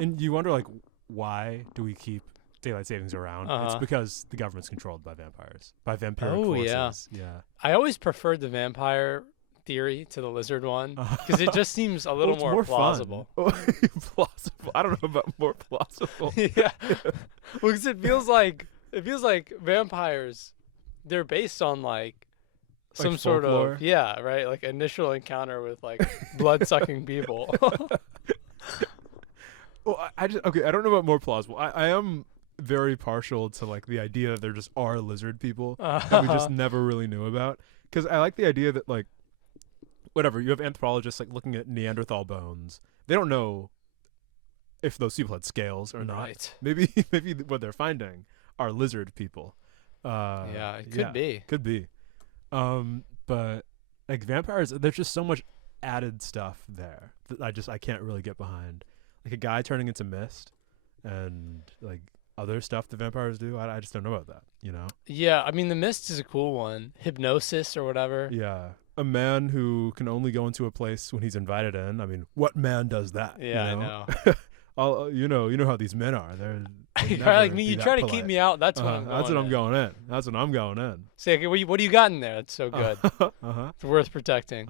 And you wonder, like, why do we keep daylight savings around? It's because the government's controlled by vampires, by vampiric forces. Yeah. I always preferred the vampire theory to the lizard one because it just seems a little more plausible. Plausible. I don't know about more plausible. Yeah. Well, because it feels like vampires, they're based on like some sort folklore? of right, like initial encounter with like blood-sucking people. Well, I don't know about more plausible. I am very partial to like the idea that there just are lizard people that we just never really knew about. Because I like the idea that like, whatever, you have anthropologists like looking at Neanderthal bones. They don't know if those people had scales or not. Right. Maybe what they're finding are lizard people. It could be. Could be. But like vampires, there's just so much added stuff there that I can't really get behind. Like a guy turning into mist and like other stuff the vampires do. I just don't know about that, you know? Yeah, I mean the mist is a cool one. Hypnosis or whatever. Yeah. A man who can only go into a place when he's invited in. I mean, what man does that? Yeah, you know? I know. you know how these men are. They're like me, you try to keep me out. That's what I'm going That's what I'm in. going in. That's what I'm going in. Say, okay, what do you got in there? That's so good. It's worth protecting.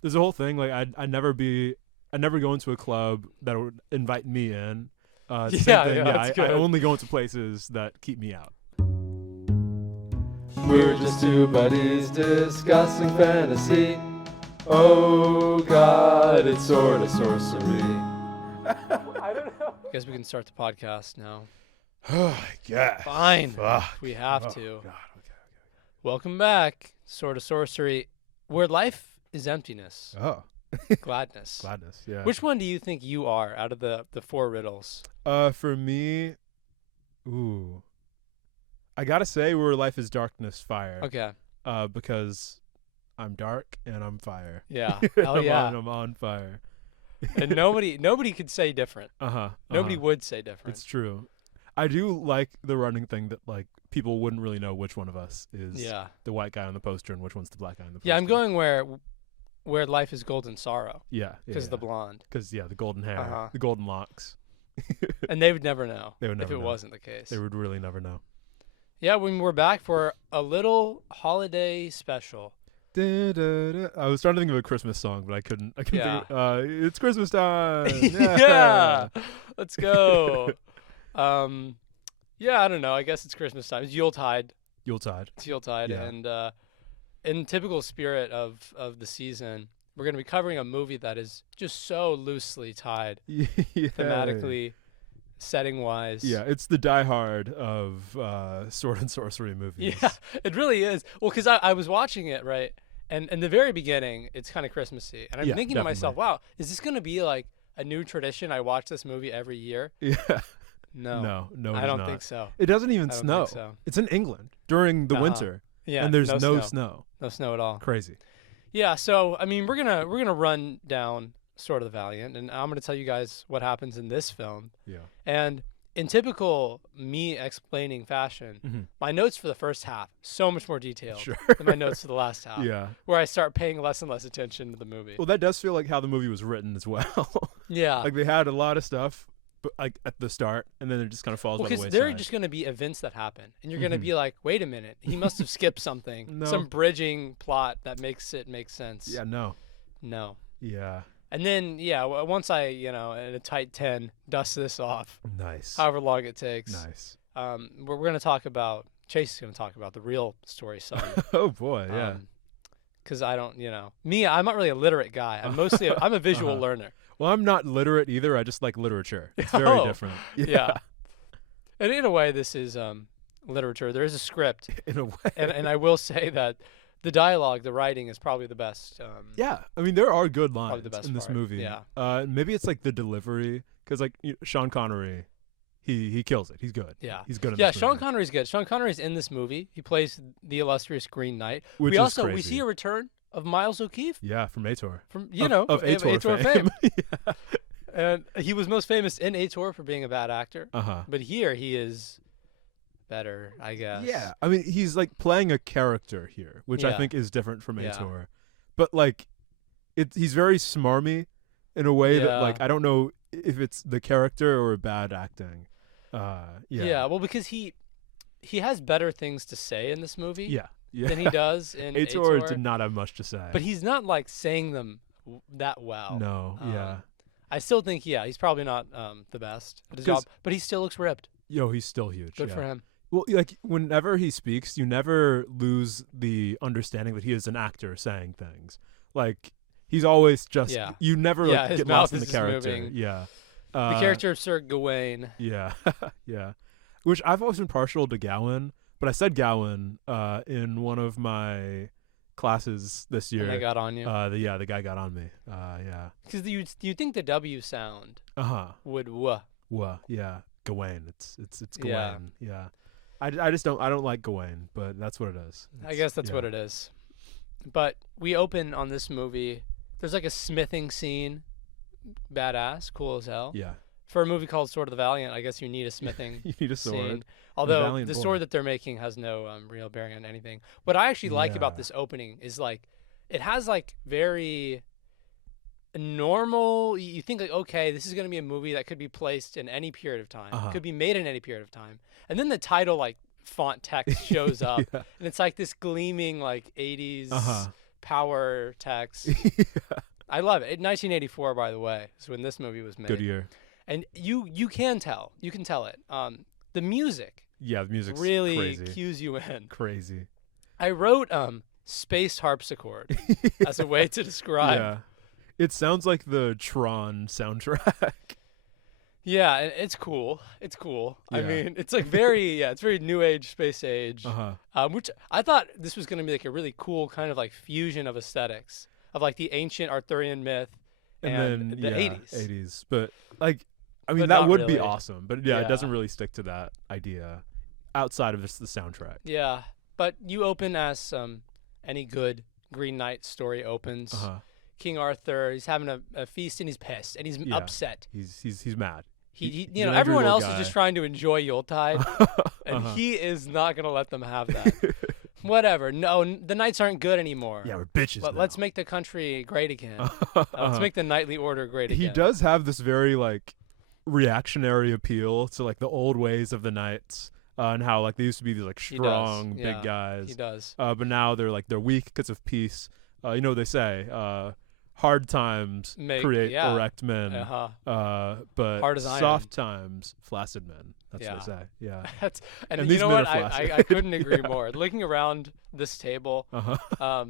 There's a whole thing like I'd never go into a club that would invite me in. Same thing. I only go into places that keep me out. We're just two buddies discussing fantasy. Oh God, it's Sorta Sorcery. I don't know. I guess we can start the podcast now. Yeah. Fine. We have to. God. Okay. Welcome back, Sorta Sorcery, where life is emptiness. Oh. Gladness. Gladness, yeah. Which one do you think you are out of the four riddles? For me, I gotta say where life is darkness, fire. Okay. Because I'm dark and I'm fire. Yeah. Hell yeah. I'm on fire. And nobody could say different. Nobody would say different. It's true. I do like the running thing that like people wouldn't really know which one of us is the white guy on the poster and which one's the black guy on the poster. Yeah, I'm going where life is golden sorrow. Yeah. Because of the blonde. Because the golden hair, the golden locks. And they would never know. They would never if it know. wasn't the case. They would really never know. Yeah, when we're back for a little holiday special. Da, da, da. I was trying to think of a Christmas song, but I couldn't think of, it's Christmas time. Yeah. Let's go. Yeah, I don't know. I guess it's Christmas time. It's Yuletide. It's Yuletide. Yeah. And in typical spirit of the season, we're going to be covering a movie that is just so loosely tied thematically, setting-wise. Yeah, it's the Die Hard of Sword and Sorcery movies. Yeah, it really is. Well, because I was watching it, right? And in the very beginning, it's kind of Christmassy. And I'm thinking to myself, wow, is this going to be like a new tradition? I watch this movie every year. Yeah. No, I don't think so. It doesn't even I don't snow. think so. It's in England during the winter. Yeah, and there's no snow. No snow at all. Crazy. Yeah, so I mean, we're gonna run down Sword of the Valiant, and I'm gonna tell you guys what happens in this film. Yeah. And in typical me explaining fashion, my notes for the first half so much more detailed than my notes for the last half. Yeah. Where I start paying less and less attention to the movie. Well, that does feel like how the movie was written as well. Yeah. Like they had a lot of stuff, but like at the start, and then it just kind of falls by the wayside. Because there are just going to be events that happen, and you're going to be like, wait a minute, he must have skipped something, some bridging plot that makes it make sense. Yeah, no. Yeah. And then, once I, in a tight 10, dust this off. Nice. However long it takes. Nice. We're going to talk about, Chase is going to talk about the real story side. Oh, boy, yeah. Because I don't, me, I'm not really a literate guy. I'm mostly, I'm a visual learner. Well, I'm not literate either. I just like literature. It's very different. Yeah. And in a way, this is literature. There is a script. In a way. And I will say that the dialogue, the writing is probably the best. Yeah. I mean, there are good lines in this part. movie. Yeah. Maybe it's like the delivery. Because like Sean Connery, he kills it. He's good. Yeah. He's good in this this Sean movie. Connery's good. Sean Connery's in this movie. He plays the illustrious Green Knight. Which we is also crazy. we see a return of Miles O'Keefe. Yeah, from Ator. From of Ator fame. Yeah. And he was most famous in Ator for being a bad actor. But here he is better, I guess. Yeah. I mean, he's like playing a character here, which I think is different from Ator. But like he's very smarmy in a way that like I don't know if it's the character or bad acting. Yeah, well, because he has better things to say in this movie Yeah. than he does in Ator Ator. did not have much to say. But he's not like saying them that well. No, yeah. I still think, he's probably not the best at his job, but he still looks ripped. Yo, he's still huge. Good for him. Well, like whenever he speaks, you never lose the understanding that he is an actor saying things. Like he's always just you never like, his get mouth lost in is the just character. moving. Yeah. The character of Sir Gawain. Yeah. Yeah. Which I've always been partial to Gawain, but I said Gawain in one of my classes this year. And they got on you. The guy got on me. Yeah. Because you think the W sound would yeah. Gawain. It's Gawain. Yeah. I just don't like Gawain, but that's what it is. I guess that's what it is. But we open on this movie. There's like a smithing scene. Badass, cool as hell. Yeah. For a movie called Sword of the Valiant, I guess you need a smithing you need a sword. scene. Although the sword that they're making has no real bearing on anything. What I actually like about this opening is like it has like very normal. You think like, okay, this is going to be a movie that could be placed in any period of time. Could be made in any period of time. And then the title like font text shows up and it's like this gleaming like 80s power text. I love it. 1984, by the way, is when this movie was made. Good year. And you can tell it. The music. Yeah, the music's really crazy. cues you in. Crazy. I wrote space harpsichord as a way to describe. Yeah. It sounds like the Tron soundtrack. Yeah, it's cool. It's cool. Yeah. I mean, it's like it's very new age, space age. Which I thought this was going to be like a really cool kind of like fusion of aesthetics of like the ancient Arthurian myth and then the 80s. 80s. But like, I mean, But that not would be really. awesome. But it doesn't really stick to that idea outside of just the soundtrack. Yeah, but you open as any good Green Knight story opens. King Arthur, he's having a feast and he's pissed and he's upset. He's mad. He he's an everyone angry else little is just guy. trying to enjoy Yuletide, and he is not gonna let them have that. Whatever. No, the knights aren't good anymore. Yeah, we're bitches. But now. let's make the country great again. Let's make the knightly order great again. He does have this very like reactionary appeal to like the old ways of the knights and how like they used to be these like strong big guys. He does. But now they're weak because of peace. You know what they say. Hard times create erect men, but hard as soft times flaccid men. That's what they say. Yeah. and you these know men what? are flaccid. I couldn't agree more. Looking around this table, a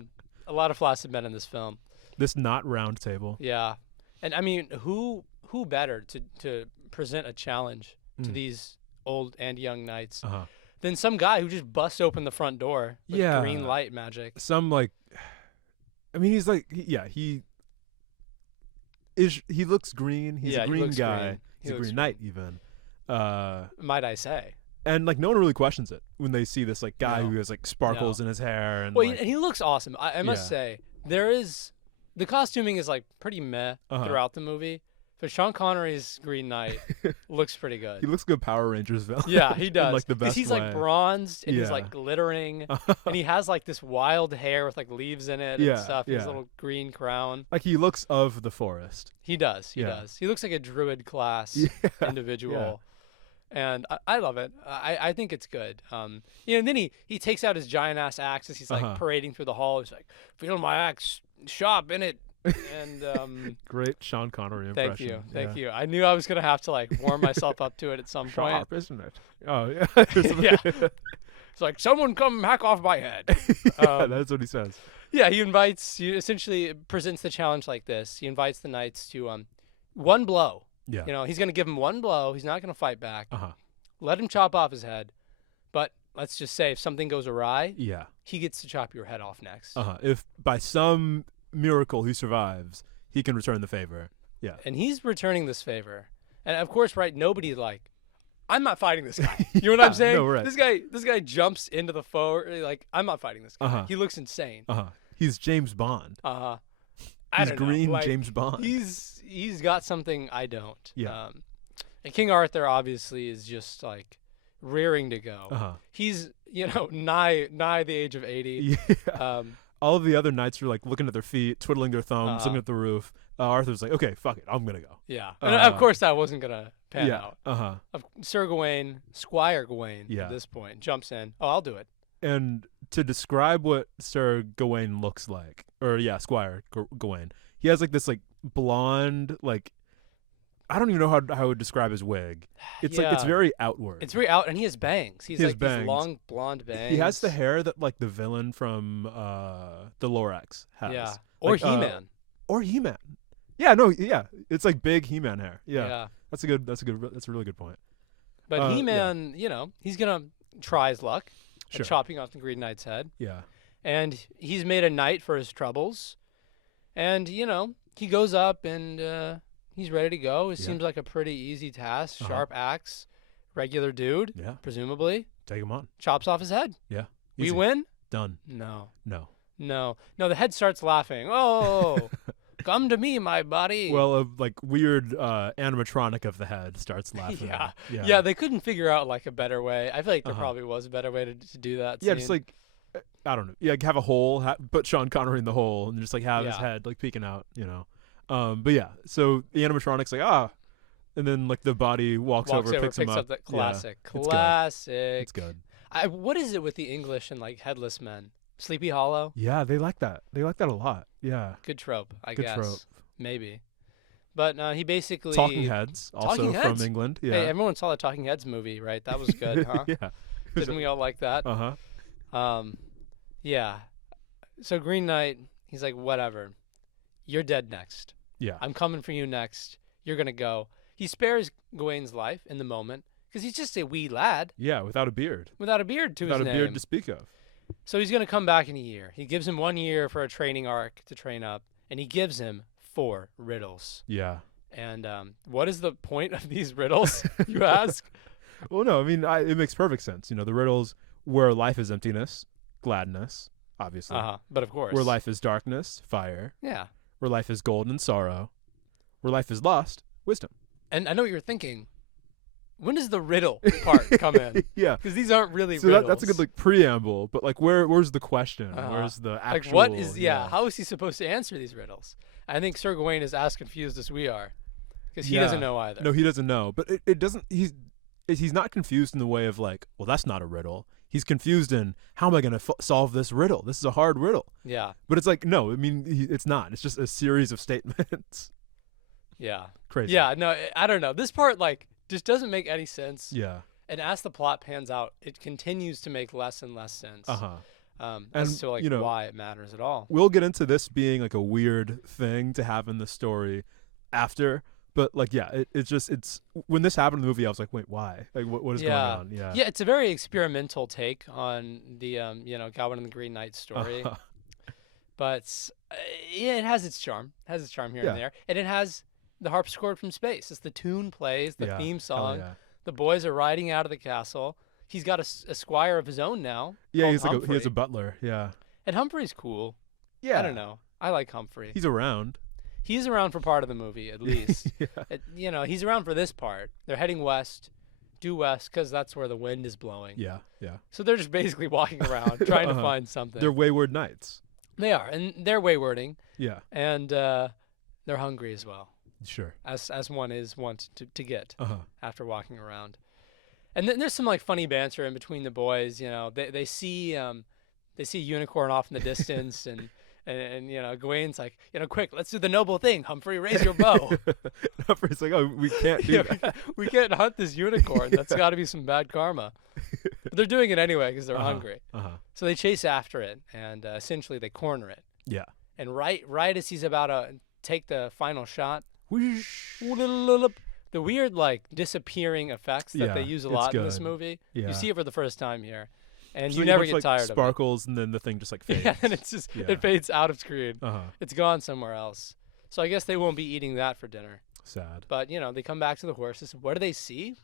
lot of flaccid men in this film. This not round table. Yeah, and I mean, who better to present a challenge to these old and young knights than some guy who just busts open the front door with green light magic? Some like, I mean, he's like, he looks green. He's a green guy. Green. He's a green knight even. Might I say? And like no one really questions it when they see this like guy who has like sparkles in his hair and. Well, like, and he looks awesome. I must say the costuming is like pretty meh throughout the movie. But Sean Connery's Green Knight looks pretty good. He looks good Power Rangers villain. Yeah, he does. In, like the best he's way. like bronzed and he's like glittering, and he has like this wild hair with like leaves in it and stuff. His little green crown. Like he looks of the forest. He does. He does. He looks like a druid class individual. And I love it. I think it's good. And then he takes out his giant ass axe as he's like parading through the hall. He's like, "Feel my axe sharp in it." And great Sean Connery impression. Thank you. I knew I was gonna have to like warm myself up to it at some point. Sharp, isn't it? Oh yeah. It's like, someone come hack off my head. That's what he says. Yeah, he essentially presents the challenge like this. He invites the knights to one blow. Yeah. He's gonna give him one blow. He's not gonna fight back. Let him chop off his head. But let's just say if something goes awry, he gets to chop your head off next. If by some miracle he survives, he can return the favor. Yeah. And he's returning this favor. And of course, right, nobody's like, I'm not fighting this guy. You know what I'm saying? No, right. This guy jumps into the foe, like, I'm not fighting this guy. He looks insane. He's James Bond. He's green like, James Bond. He's got something I don't. Yeah. And King Arthur obviously is just like rearing to go. He's nigh the age of 80. Yeah. All of the other knights are like looking at their feet, twiddling their thumbs, looking at the roof. Arthur's like, okay, fuck it, I'm gonna go. Yeah, and of course that wasn't gonna pan out. Sir Gawain, Squire Gawain, at this point jumps in. Oh, I'll do it. And to describe what Sir Gawain looks like, or Squire Gawain, he has like this like blonde, like I don't even know how I would describe his wig. It's like it's very outward. It's very out, and he has bangs. He has bangs. These long blonde bangs. He has the hair that like the villain from the Lorax has. Yeah, or like, He-Man. Or He-Man. Yeah, no, yeah, it's like big He-Man hair. Yeah. That's a really good point. But He-Man, he's gonna try his luck at chopping off the Green Knight's head. Yeah. And he's made a knight for his troubles. And, he goes up and he's ready to go. It seems like a pretty easy task. Sharp axe, regular dude, presumably. Take him on. Chops off his head. Yeah. We win? Done. No. No, the head starts laughing. Oh, come to me, my buddy. Well, a like weird animatronic of the head starts laughing. Yeah, they couldn't figure out like a better way. I feel like there probably was a better way to do that. Yeah, just like, I don't know. Yeah, like have a hole, put Sean Connery in the hole, and just like have his head like peeking out, But yeah, so the animatronic's like, and then like the body walks over, picks him up. That classic. It's good. What is it with the English and like headless men? Sleepy Hollow? Yeah, they like that. They like that a lot. Yeah. Good trope, I Good guess. trope. Maybe. But he basically... Talking Heads, also from England. Yeah. Hey, everyone saw the Talking Heads movie, right? That was good, huh? Yeah. Didn't we all like that? Yeah. So Green Knight, he's like, whatever. You're dead next. Yeah. I'm coming for you next. You're going to go. He spares Gawain's life in the moment because he's just a wee lad. Yeah, without a beard. Without a beard to his name. Without a beard to speak of. So he's going to come back in a year. He gives him 1 year for a training arc to train up, and he gives him 4 riddles. Yeah. And what is the point of these riddles, you ask? Well, no, I mean, it makes perfect sense. The riddles where life is emptiness, gladness, obviously. But of course. Where life is darkness, fire. Yeah. Where life is gold and sorrow. Where life is lost, wisdom. And I know what you're thinking. When does the riddle part come in? Yeah. Because these aren't really so riddles. That's a good like preamble, but like where's the question? Where's the actual... Like what is... how is he supposed to answer these riddles? I think Sir Gawain is as confused as we are. Because he doesn't know either. No, he doesn't know. But it doesn't... He's not confused in the way of like, well, that's not a riddle. He's confused in, how am I going to solve this riddle? This is a hard riddle. Yeah. But it's like, no, I mean, it's not. It's just a series of statements. Yeah. Crazy. Yeah, no, I don't know. This part, like, just doesn't make any sense. Yeah. And as the plot pans out, it continues to make less and less sense. And as to, like, why it matters at all. We'll get into this being, like, a weird thing to have in the story after. But, like, yeah, it's when this happened in the movie, I was like, wait, why? Like, what is going on? Yeah. Yeah, it's a very experimental take on the, Gawain and the Green Knight story. But it has its charm. It has its charm here and there. And it has the harpsichord from space. It's the tune plays, the theme song. The boys are riding out of the castle. He's got a squire of his own now. Yeah, he has a butler. Yeah. And Humphrey's cool. Yeah. I don't know. I like Humphrey. He's around. He's around for part of the movie, at least. He's around for this part. They're heading west, due west, because that's where the wind is blowing. Yeah. So they're just basically walking around, trying to find something. They're wayward knights. They are, and they're waywarding. Yeah. And they're hungry as well. Sure. As one is wont to get after walking around. And then there's some like funny banter in between the boys. They see a unicorn off in the distance, and Gawain's like, quick, let's do the noble thing. Humphrey, raise your bow. Humphrey's like, oh, we can't do that. We can't hunt this unicorn. That's got to be some bad karma. But they're doing it anyway because they're hungry. So they chase after it, and essentially they corner it. Yeah. And right as he's about to take the final shot, whoosh, the weird like disappearing effects that they use a lot in this movie. Yeah. You see it for the first time here. And so you never get tired of it. Sparkles, and then the thing just like fades. Yeah, and it's just it fades out of screen. It's gone somewhere else. So I guess they won't be eating that for dinner. Sad. But they come back to the horses. What do they see?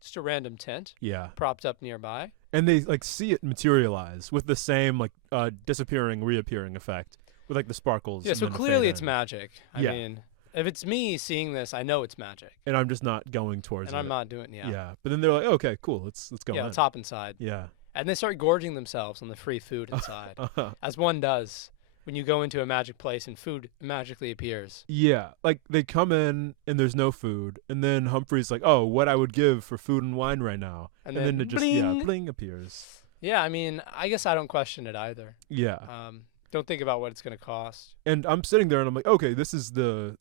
Just a random tent. Yeah. Propped up nearby. And they like see it materialize with the same like disappearing, reappearing effect with like the sparkles. Yeah. And So then clearly it's magic. I Yeah. mean, if it's me seeing this, I know it's magic. And I'm just not going towards it. And I'm not doing it. Yeah. But then they're like, okay, cool. Let's go. Yeah. Let's hop inside. Yeah. And they start gorging themselves on the free food inside, as one does when you go into a magic place and food magically appears. Yeah, like they come in and there's no food, and then Humphrey's like, "Oh, what I would give for food and wine right now," and then it just bling appears. Yeah, I mean, I guess I don't question it either. Yeah. Don't think about what it's going to cost. And I'm sitting there and I'm like, okay, this is the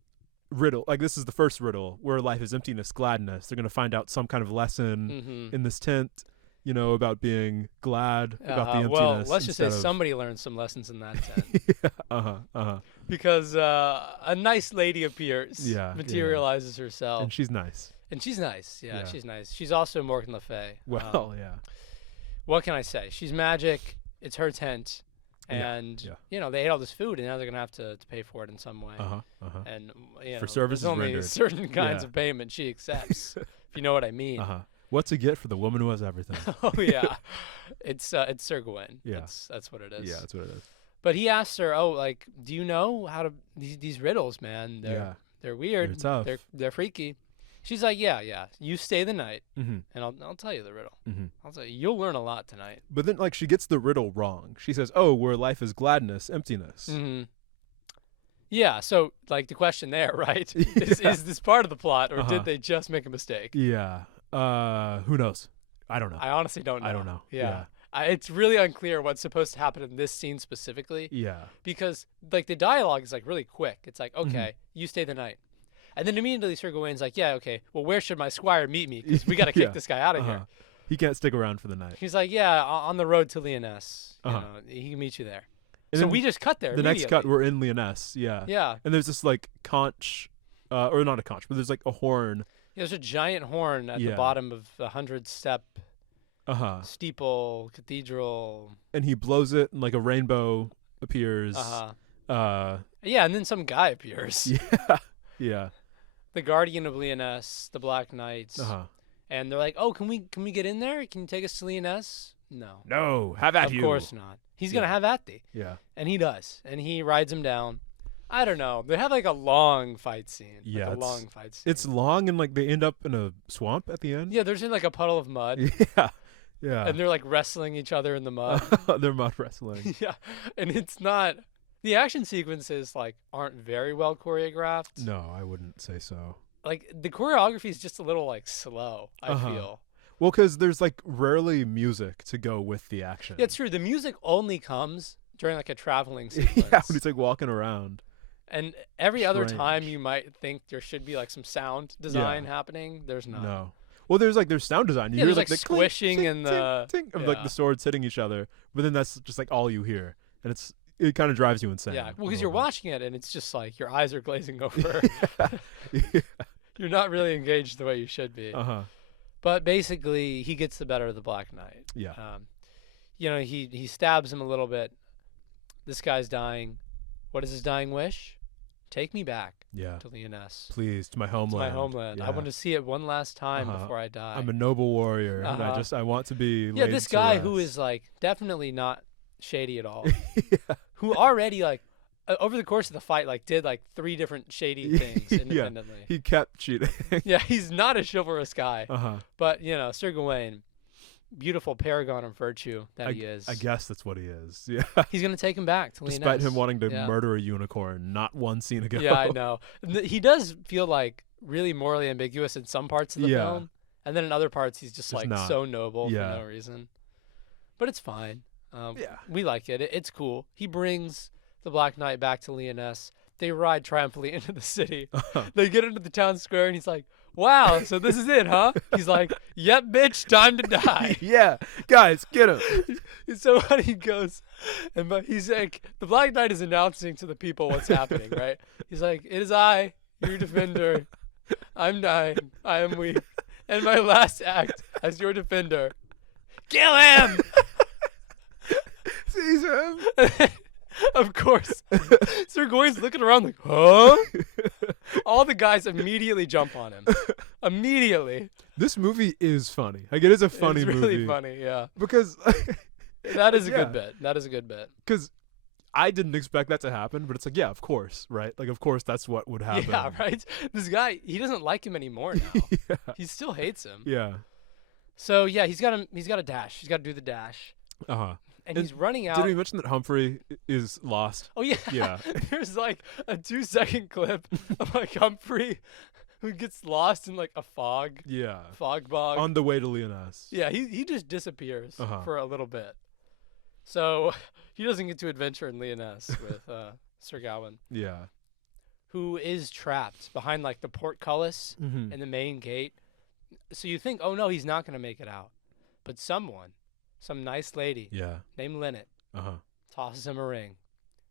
riddle. Like, this is the first riddle where life is emptiness, gladness. They're going to find out some kind of lesson in this tent, you know, about being glad about the emptiness. Well, let's just say somebody learned some lessons in that tent. Because a nice lady appears, materializes herself. And she's nice. She's nice. She's also Morgan Le Fay. Well, yeah. What can I say? She's magic. It's her tent. And, you know, they ate all this food, and now they're going to have to pay for it in some way. And, you know, for services there's only rendered. Certain kinds of payment she accepts, if you know what I mean. What to get for the woman who has everything. Oh, yeah. It's Sir Gawain. Yeah. That's what it is. Yeah, that's what it is. But he asks her, oh, like, do you know how to, these riddles, man, they're weird. They're tough. They're freaky. She's like, yeah. You stay the night, and I'll tell you the riddle. I'll tell you, you'll learn a lot tonight. But then, like, she gets the riddle wrong. She says, "Oh, where life is gladness, emptiness." Yeah. So, like, the question there, right? Is this part of the plot, or did they just make a mistake? Yeah. Who knows? I don't know. I honestly don't know. I don't know. Yeah. It's really unclear what's supposed to happen in this scene specifically. Yeah. Because, like, the dialogue is, like, really quick. It's like, okay, you stay the night. And then immediately Sir Gawain's like, yeah, okay, well, where should my squire meet me? Because we got to kick this guy out of here. He can't stick around for the night. He's like, yeah, on the road to Lyonesse. You know, he can meet you there. And so we just cut there. The next cut, we're in Lyonesse. Yeah. Yeah. And there's this, like, conch, or not a conch, but there's, like, a horn. Yeah, there's a giant horn at the bottom of the 100-step steeple cathedral. And he blows it, and, like, a rainbow appears. Yeah, and then some guy appears. Yeah. Yeah. The Guardian of Lyonesse, the Black Knights, and they're like, "Oh, can we get in there? Can you take us to Lyonesse?" No, have at you. Of course not. He's gonna have at thee. Yeah, and he does, and he rides him down. I don't know. They have like a long fight scene. Yeah, like a long fight scene. It's long, and like they end up in a swamp at the end. Yeah, there's in like a puddle of mud. Yeah, and they're like wrestling each other in the mud. They're mud wrestling. Yeah, and it's not. The action sequences like aren't very well choreographed. No, I wouldn't say so. Like the choreography is just a little like slow. I feel. Well, because there's like rarely music to go with the action. Yeah, it's true. The music only comes during like a traveling sequence. Yeah, when he's like walking around. And every other time you might think there should be like some sound design happening. There's not. No. Well, there's sound design. You hear like the squishing clink, and the ting, of like the swords hitting each other, but then that's just like all you hear, and it kind of drives you insane. Yeah, well, because you're watching it and it's just like your eyes are glazing over. You're not really engaged the way you should be. But basically, he gets the better of the Black Knight. Yeah. You know, he stabs him a little bit. This guy's dying. What is his dying wish? Take me back to Lyonesse. Please, to my homeland. To my homeland. Yeah. I want to see it one last time before I die. I'm a noble warrior, and I want to be laid this guy who is, like, definitely not shady at all. Who already, like, over the course of the fight, like, did, like, 3 different shady things independently. He kept cheating. Yeah, he's not a chivalrous guy. But, you know, Sir Gawain, beautiful paragon of virtue that he is. I guess that's what he is. Yeah. He's going to take him back to Lyonesse. Despite him wanting to murder a unicorn not one scene ago. Yeah, I know. He does feel, like, really morally ambiguous in some parts of the film. And then in other parts, he's just like, so noble for no reason. But it's fine. We like it. It's cool. He brings the Black Knight back to Lyonesse. They ride triumphantly into the city. They get into the town square, and he's like, wow, so this is it, huh? He's like, yep, bitch, time to die. Yeah, guys, get him. So when he goes, and he's like, the Black Knight is announcing to the people what's happening, right? He's like, it is I, your defender. I'm dying. I am weak. And my last act as your defender, kill him! Seize him! Of course. Sir Gawain's looking around like, huh? All the guys immediately jump on him. Immediately. This movie is funny. Like, it is a funny movie. It's really funny, yeah. Because... that is a good bit. That is a good bit. Because I didn't expect that to happen, but it's like, yeah, of course, right? Like, of course that's what would happen. Yeah, right? This guy, he doesn't like him anymore now. He still hates him. Yeah. So, yeah, he's got a dash. He's got to do the dash. and he's running out. Did we mention that Humphrey is lost? Oh yeah. Yeah. There's like a 2-second clip of like Humphrey who gets lost in like a fog bog on the way to Lyonesse. Yeah, he just disappears Uh-huh. for a little bit. So he doesn't get to adventure in Lyonesse with Sir Gawain, Yeah. who is trapped behind like the portcullis Mm-hmm. and the main gate. So you think, oh no, he's not going to make it out. But some nice lady named Linnet tosses him a ring.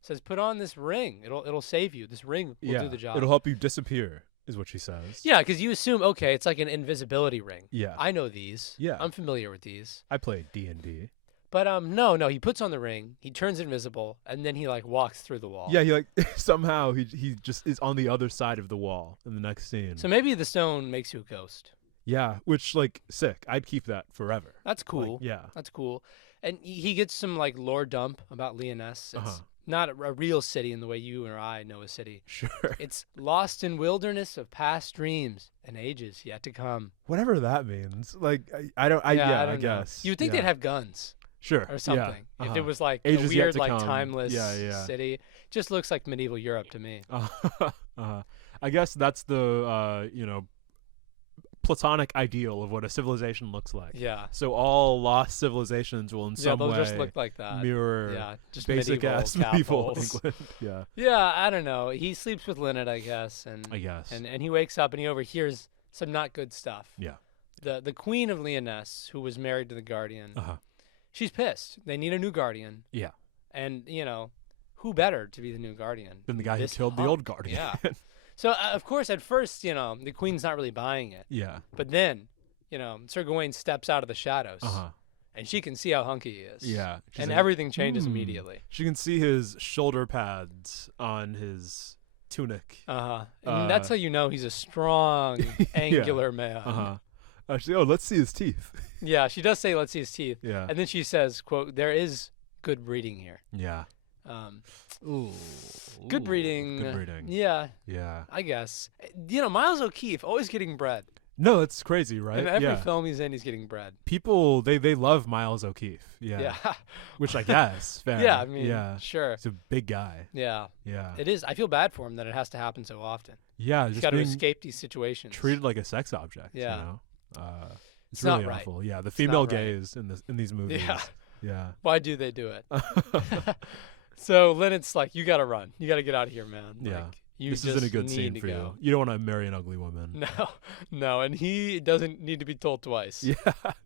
Says, put on this ring. It'll save you. This ring will do the job. It'll help you disappear, is what she says. Yeah, because you assume, okay, it's like an invisibility ring. Yeah. I know these. Yeah. I'm familiar with these. I played D&D. But no, he puts on the ring, he turns invisible, and then he like walks through the wall. Yeah, he like somehow he just is on the other side of the wall in the next scene. So maybe the stone makes you a ghost. Yeah, which like sick. I'd keep that forever. That's cool. Like, yeah. That's cool. And he gets some like lore dump about Lyonesse. It's not a real city in the way you or I know a city. Sure. It's lost in wilderness of past dreams and ages yet to come. Whatever that means. Like I don't I know. guess. You would think they'd have guns. Sure. Or something. Yeah. If it was like Ages a yet weird, to like come. timeless Yeah. city. Just looks like medieval Europe to me. I guess that's the Platonic ideal of what a civilization looks like. Yeah. So all lost civilizations will in some they'll way just look like that. mirror just basic ass medieval capitals. England. Yeah. Yeah, I don't know. He sleeps with Linnet, I guess, and and he wakes up and he overhears some not good stuff. Yeah. The queen of Lyonesse, who was married to the guardian, she's pissed. They need a new guardian. Yeah. And who better to be the new guardian than the guy who killed the old guardian? Yeah. So of course, at first, the queen's not really buying it. Yeah. But then, Sir Gawain steps out of the shadows. And she can see how hunky he is. Yeah. And everything changes immediately. She can see his shoulder pads on his tunic. And that's how you know he's a strong, angular man. Actually, let's see his teeth. Yeah, she does say, let's see his teeth. Yeah. And then she says, quote, there is good breeding here. Yeah. Good breeding. Good breeding. Yeah. Yeah. I guess. Miles O'Keefe, always getting bread. No, it's crazy, right? In every film he's in, he's getting bread. People, they love Miles O'Keefe. Yeah. Yeah. Which I guess. Fair. Yeah, I mean, sure. He's a big guy. Yeah. Yeah. It is. I feel bad for him that it has to happen so often. Yeah. He's got to escape these situations. Treated like a sex object. Yeah. It's really not right. awful. Yeah. The female gaze in these movies. Yeah. Yeah. Why do they do it? So Linnet's like, you got to run. You got to get out of here, man. Yeah. Like, this isn't a good scene for you. You don't want to marry an ugly woman. No, and he doesn't need to be told twice.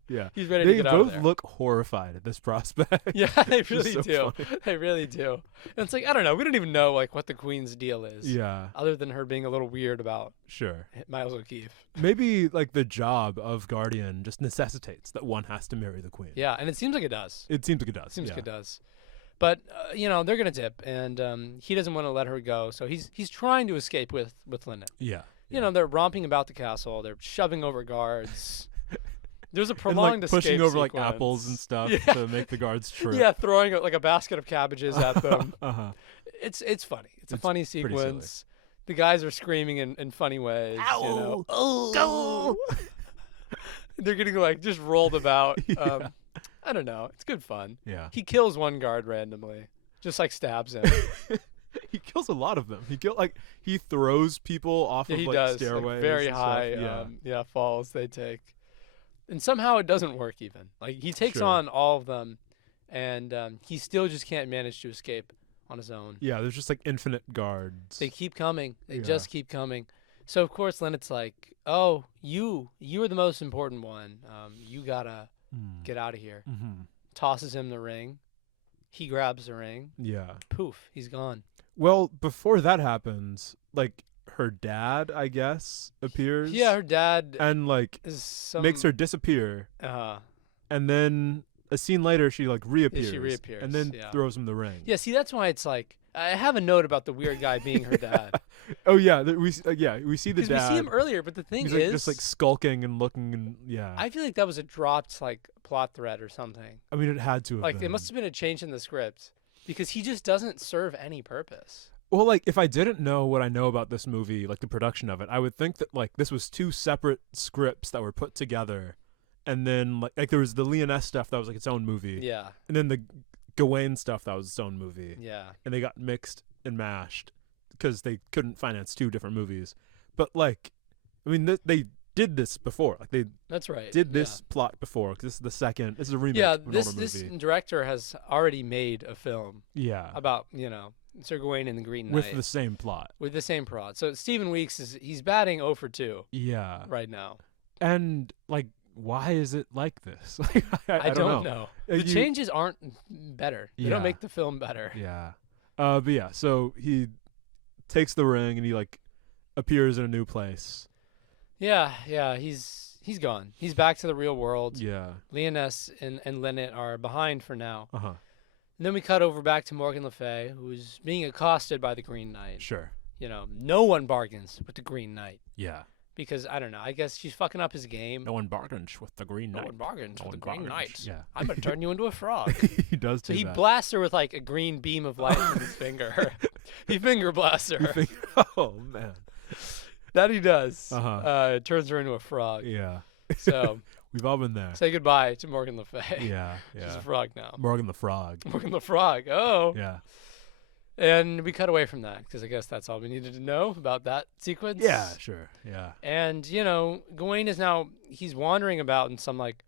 Yeah. He's ready to get out of there. They both look horrified at this prospect. Yeah, they really so do. funny. They really do. And it's like, I don't know. We don't even know like what the queen's deal is. Yeah. Other than her being a little weird about Miles O'Keefe. Maybe like the job of guardian just necessitates that one has to marry the queen. Yeah, and it seems like it does. It seems like it does. Seems like it does. But they're gonna dip, and he doesn't want to let her go, so he's trying to escape with Linnet. Yeah. They're romping about the castle. They're shoving over guards. There's a prolonged and, escape pushing over sequence. like apples and stuff to make the guards trip. Yeah, throwing like a basket of cabbages at them. It's funny. It's a funny pretty sequence. The guys are screaming in funny ways. Ow! Go! They're getting like just rolled about. I don't know. It's good fun. Yeah. He kills one guard randomly, just like stabs him. He kills a lot of them. He throws people off of like stairways. Like very and high stuff. falls they take. And somehow it doesn't work even. Like he takes on all of them and he still just can't manage to escape on his own. Yeah, there's just like infinite guards. They keep coming. They just keep coming. So of course Linnet's like, "Oh, you are the most important one. You got to get out of here." Tosses him the ring. He grabs the ring. Yeah. Poof, he's gone. Well, before that happens, like her dad, I guess, appears. Yeah, her dad and like makes her disappear. And then a scene later, she like reappears. Yeah, she reappears. And then throws him the ring. Yeah, see, that's why it's like I have a note about the weird guy being her dad. Oh yeah, we see the dad. We see him earlier, but the thing he's is, like, just like skulking and looking, and I feel like that was a dropped like plot thread or something. I mean, it had to have like been. it must have been a change in the script because he just doesn't serve any purpose. Well, like if I didn't know what I know about this movie, like the production of it, I would think that like this was two separate scripts that were put together, and then like there was the Lyonesse stuff that was like its own movie. Yeah. And then the Gawain stuff that was its own movie. Yeah. And they got mixed and mashed because they couldn't finance 2 different movies. But like, I mean, they did this before. Like they That's right. did this plot before. 'Cause this is the second. This is a remake. Yeah, of an this older movie. director has already made a film Yeah. about Sir Gawain and the Green Knight With the same plot. with the same plot. So Stephen Weeks he's batting 0 for 2 Yeah. right now. And like, why is it like this? I don't know. The changes aren't better. They don't Yeah. make the film better. Yeah. But yeah, so he takes the ring and he like appears in a new place. Yeah, he's gone. He's back to the real world. Yeah. Leoness and Lynette are behind for now. Uh-huh. And then we cut over back to Morgan Le Fay, who's being accosted by the Green Knight. Sure. No one bargains with the Green Knight. Yeah. Because, I don't know, I guess she's fucking up his game. No one bargains with the Green Knight. No one bargains No with the one Green bargains. Knight. Yeah. I'm going to turn you into a frog. He does So do he that. blasts her with like a green beam of light from his finger. He finger blasts her. Oh, man. That he does. Uh-huh. Turns her into a frog. Yeah. So We've all been there. say goodbye to Morgan Le Fay. Yeah. She's Yeah. a frog now. Morgan the Frog. Morgan the Frog. Oh. Yeah. And we cut away from that because I guess that's all we needed to know about that sequence. Yeah, sure. Yeah. And, Gawain is now, he's wandering about in some like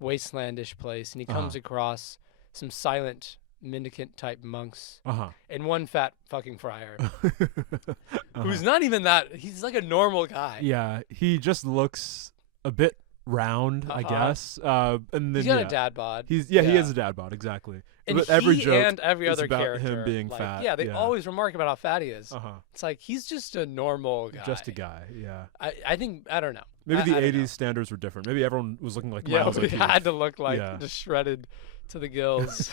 wastelandish place and he comes across some silent mendicant type monks Uh-huh. and one fat fucking friar Uh-huh. who's not even that, he's like a normal guy. Yeah, he just looks a bit round, I Uh-huh. guess. And then He's got a dad bod. he has a dad bod, exactly. And but every he joke and every is other about character him being like, fat. Yeah, they always remark about how fat he is. Uh-huh. It's like he's just a normal guy. Just a guy, yeah. I think I don't know. Maybe the I don't 80s know. standards were different. Maybe everyone was looking like Yeah, Miles we O'Keefe. had to look like Yeah. just shredded to the gills.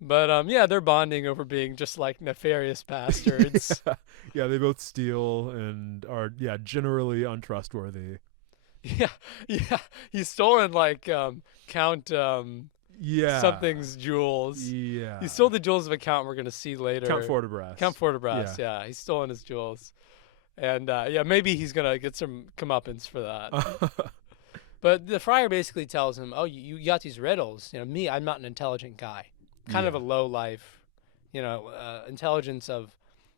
But yeah, they're bonding over being just like nefarious bastards. Yeah, they both steal and are generally untrustworthy. Yeah. He's stolen like Count Yeah. something's jewels. Yeah. He stole the jewels of a count we're gonna see later. Count Fortinbras. Count Fortinbras, yeah. He's stolen his jewels. And maybe he's gonna get some comeuppance for that. But the friar basically tells him, "Oh, you got these riddles. Me, I'm not an intelligent guy. Kind of a low life, intelligence of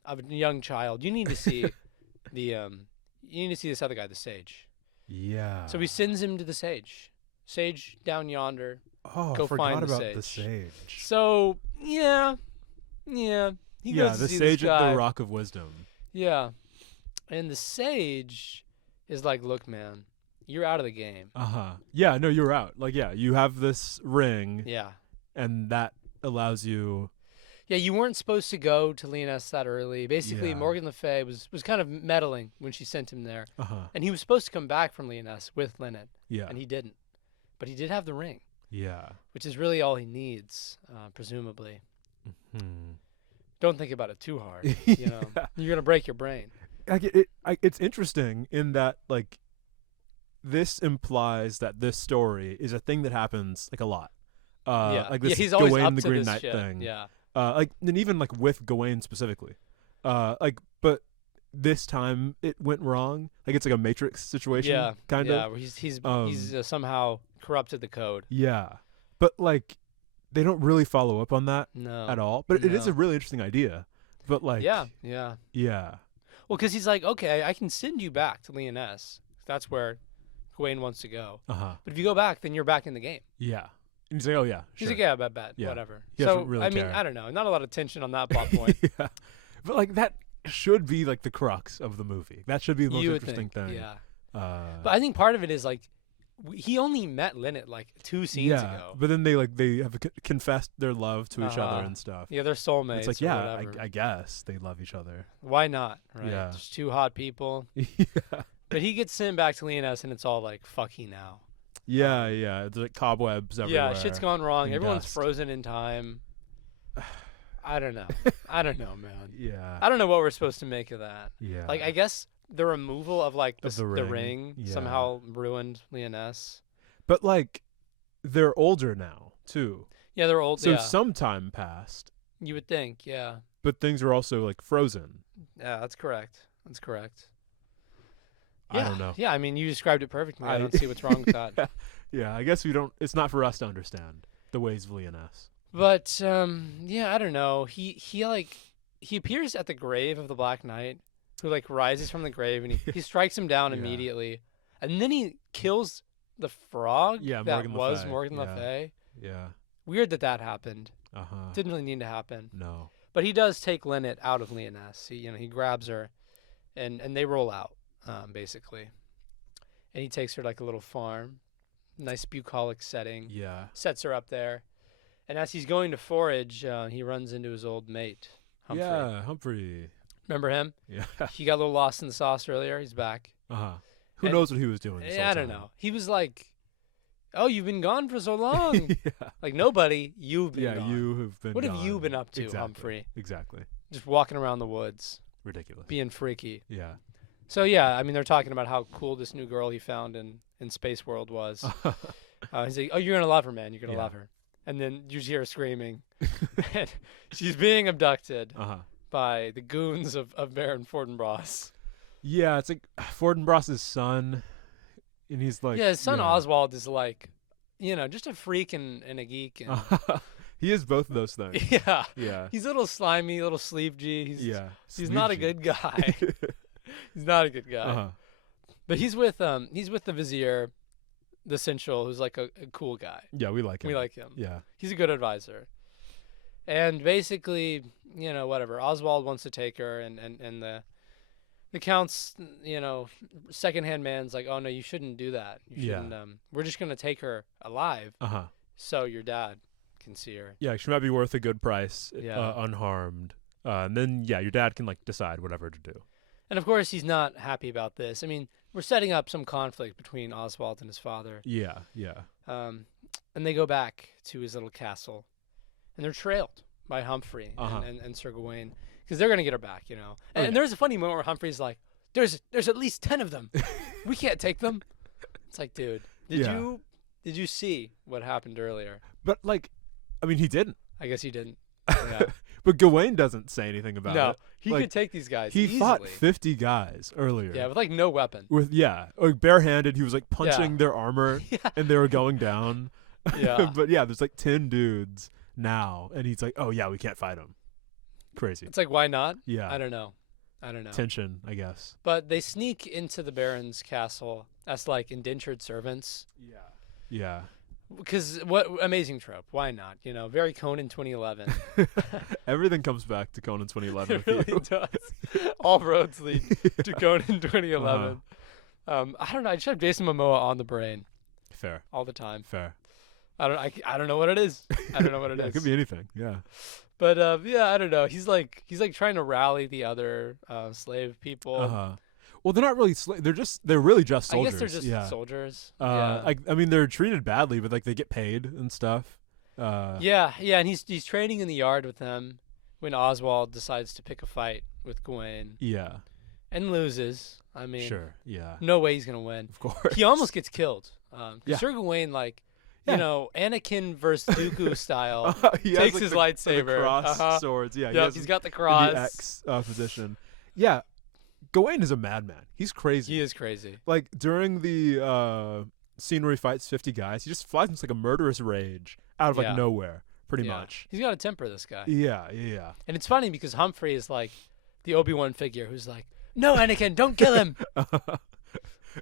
a young child. You need to see this other guy, the sage." Yeah. So he sends him to the sage. Sage down yonder. Oh, Go I forgot find the about the sage. sage. So yeah. He goes to the see sage this at guy. the Rock of Wisdom. Yeah. And the sage is like, "Look, man, you're out of the game." Uh-huh. Yeah, no, you're out. Like, yeah, you have this ring, Yeah. and that allows you... Yeah, you weren't supposed to go to Leoness that early. Basically, Yeah. Morgan Le Fay was kind of meddling when she sent him there. Uh-huh. And he was supposed to come back from Leoness with Lynette, Yeah. and he didn't. But he did have the ring, Yeah. which is really all he needs, presumably. Hmm. Don't think about it too hard. Yeah. You're going to break your brain. Like it's interesting in that like this implies that this story is a thing that happens like a lot. Like this he's always Gawain up the to Green this Knight shit. thing. Yeah. Like and even like with Gawain specifically. But this time it went wrong. Like it's like a Matrix situation. Yeah. Kind yeah, of. where he's somehow corrupted the code. Yeah. But like they don't really follow up on that No. at all. But it is No. a really interesting idea. But like Yeah. Yeah. Well, because he's like, okay, I can send you back to Leoness. That's where Gawain wants to go. Uh-huh. But if you go back, then you're back in the game. Yeah. And he's like, "Oh yeah, He's sure." like, yeah, bet, Yeah. whatever. He So, doesn't really I mean, care. I don't know. Not a lot of tension on that plot point. Yeah. But like that should be like the crux of the movie. That should be the most You would interesting think, thing. yeah. But But I think part of it is like, he only met Lynette like 2 scenes ago. But then they have confessed their love to each other and stuff. Yeah, they're soulmates. And it's like, or yeah, whatever. I guess they love each other. Why not? Right? Yeah. Just 2 hot people. Yeah. But he gets sent back to Leoness, and it's all like, fucky now. Yeah. It's like cobwebs everywhere. Yeah, shit's gone wrong. and Everyone's dust. frozen in time. I don't know. I don't know, man. Yeah. I don't know what we're supposed to make of that. Yeah. Like, I guess the removal of like Of the the ring, ring, yeah. somehow ruined Leoness. But like, they're older now too. Yeah, they're old. So yeah, some time passed, you would think. Yeah, but things are also like frozen. yeah, that's correct. That's correct. I Yeah, don't know. Yeah, I mean, you described it perfectly. I don't see what's wrong with that. Yeah, I guess we don't. It's not for us to understand the ways of Leoness. But yeah, I don't know. He appears at the grave of the Black Knight, who like rises from the grave, and he strikes him down Yeah. immediately, and then he kills the frog Yeah, that Morgan Le was Fay. Morgan Le Yeah. Fay. Yeah. Weird that happened. Uh-huh. Didn't really need to happen. No. But he does take Lynette out of Leoness. He grabs her, and they roll out, basically. And he takes her to like a little farm, nice bucolic setting. Yeah. Sets her up there, and as he's going to forage, he runs into his old mate, Humphrey. Yeah, Humphrey. Remember him? Yeah. He got a little lost in the sauce earlier. He's back. Uh-huh. Who And- knows what he was doing this whole I don't time? know. He was like, "Oh, you've been gone for so long." Yeah. Like nobody. You've been Yeah, gone. you have been What have you gone. been up to, Exactly. Humphrey? Exactly. Just walking around the woods, Ridiculous. being freaky. Yeah. So yeah, I mean, they're talking about how cool this new girl he found in Space World was. He's like, "Oh, you're gonna love her, man. You're gonna Yeah. love her." And then you just hear her screaming, and she's being abducted Uh-huh. by the goons of Baron Fortinbras. Yeah, it's like Fortinbras's son, and he's like... Yeah, his son yeah. Oswald is like, just a freak and a geek. And He is both of those things. yeah, Yeah. he's a little slimy, a little sleeve G. He's not a Sleevey. good guy. He's not a good guy. Uh-huh. But he's with the vizier, the Cinchel, who's like a cool guy. Yeah, we like him. We like him. Yeah. He's a good advisor. And basically, whatever. Oswald wants to take her, and the count's, secondhand man's like, "Oh no, you shouldn't do that. You Yeah. shouldn't. We're just gonna take her alive, Uh-huh. so your dad can see her." Yeah, she might be worth a good price, Yeah. unharmed. And then, yeah, your dad can, like, decide whatever to do. And of course, he's not happy about this. I mean, we're setting up some conflict between Oswald and his father. Yeah, yeah. And they go back to his little castle, and they're trailed by Humphrey Uh-huh. and Sir Gawain, because they're gonna get her back, And, Oh, yeah. and there's a funny moment where Humphrey's like, "There's at least 10 of them. We can't take them." It's like, dude, Yeah. did you see what happened earlier? But, like, I mean, he didn't. I guess you didn't. Yeah. But Gawain doesn't say anything about No, it. he Like, could take these guys He easily. fought 50 guys earlier. Yeah, with like no weapon. Like barehanded. He was like punching their armor, Yeah. and they were going down. Yeah. But yeah, there's like 10 dudes now, and he's like, "Oh yeah, we can't fight them." Crazy. It's like, why not? Yeah. I don't know. Tension, I guess. But they sneak into the Baron's castle as like indentured servants. Yeah. Because what amazing trope? Why not? Very Conan 2011. Everything comes back to Conan 2011. It with you. really does. All roads lead to Conan 2011. I don't know. I just have Jason Momoa on the brain Fair. all the time. Fair. I don't know what it is. I don't know what it Yeah, is. it could be anything. Yeah. But yeah, I don't know. He's like trying to rally the other slave people. Uh-huh. Well, they're not really they're really just soldiers. I guess they're just yeah. soldiers. I mean, they're treated badly, but like they get paid and stuff. Yeah, and he's training in the yard with them when Oswald decides to pick a fight with Gawain Yeah. and loses. I mean, Sure. Yeah. no way he's gonna win. Of course. He almost gets killed. Yeah. Sir Gawain, like, Yeah. Anakin versus Dooku style, He has, takes like, his the lightsaber. cross swords. Yeah. Yep, he's got the cross. the X position. Yeah. Gawain is a madman. He's crazy. He is crazy. Like during the scene where he fights 50 guys, he just flies into like a murderous rage out of like Yeah. nowhere, pretty Yeah. much. He's got a temper, this guy. Yeah. Yeah. And it's funny because Humphrey is like the Obi-Wan figure who's like, "No, Anakin, don't kill him.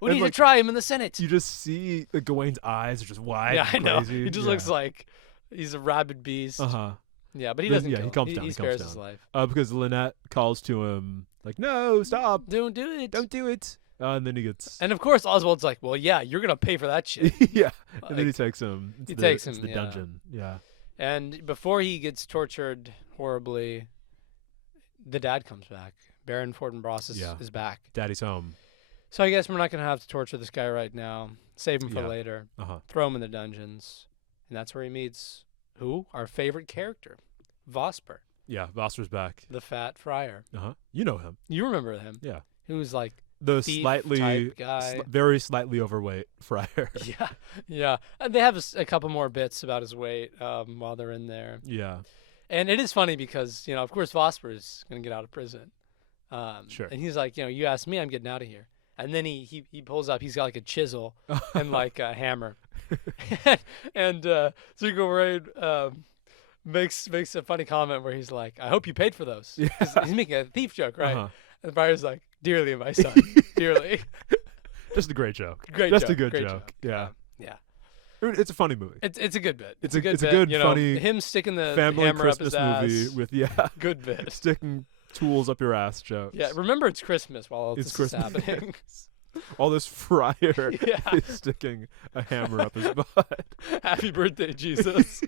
We And, need like, to try him in the Senate." You just see the Gawain's eyes are just wide. Yeah, I and know. crazy. He just Yeah. looks like he's a rabid beast. Uh-huh. Yeah, but he Then, doesn't. yeah, kill he him. calms down, He he spares calms his down. life. Because Lynette calls to him like, "No, stop! Don't do it. Don't do it!" And then he gets And of course, Oswald's like, "Well, yeah, you're gonna pay for that shit." yeah, and then he Like, takes him. Into he takes into him, the yeah. dungeon. Yeah. And before he gets tortured horribly, the dad comes back. Baron Fortinbras is back. Daddy's home. So I guess we're not gonna have to torture this guy right now. Save him for Yeah. later. Uh-huh. Throw him in the dungeons, and that's where he meets who? Our favorite character, Vosper, Yeah, Voster's back. the fat friar. Uh-huh. You know him. You remember him? Yeah. Who's like, The thief slightly type guy. very slightly overweight friar. yeah. And they have a couple more bits about his weight while they're in there. Yeah. And it is funny because, of course, Vosper is going to get out of prison. Sure. And he's like, you asked me, I'm getting out of here. And then he pulls up, he's got like a chisel and like a hammer. and Sir Gawain makes a funny comment where he's like, "I hope you paid for those." Yeah. He's making a thief joke, right? Uh-huh. And the Briar's like, "Dearly, my son, dearly." Just a great joke. Great Just joke, a good great joke. Yeah. Yeah. I mean, it's a funny movie. It's a good bit. It's a bit, good, you know, funny him sticking the family hammer Christmas up his movie ass. with Good bit. sticking tools up your ass jokes. Yeah, remember it's Christmas while all It's this is Christmas. happening. All this friar Yeah. is sticking a hammer up his butt. Happy birthday, Jesus.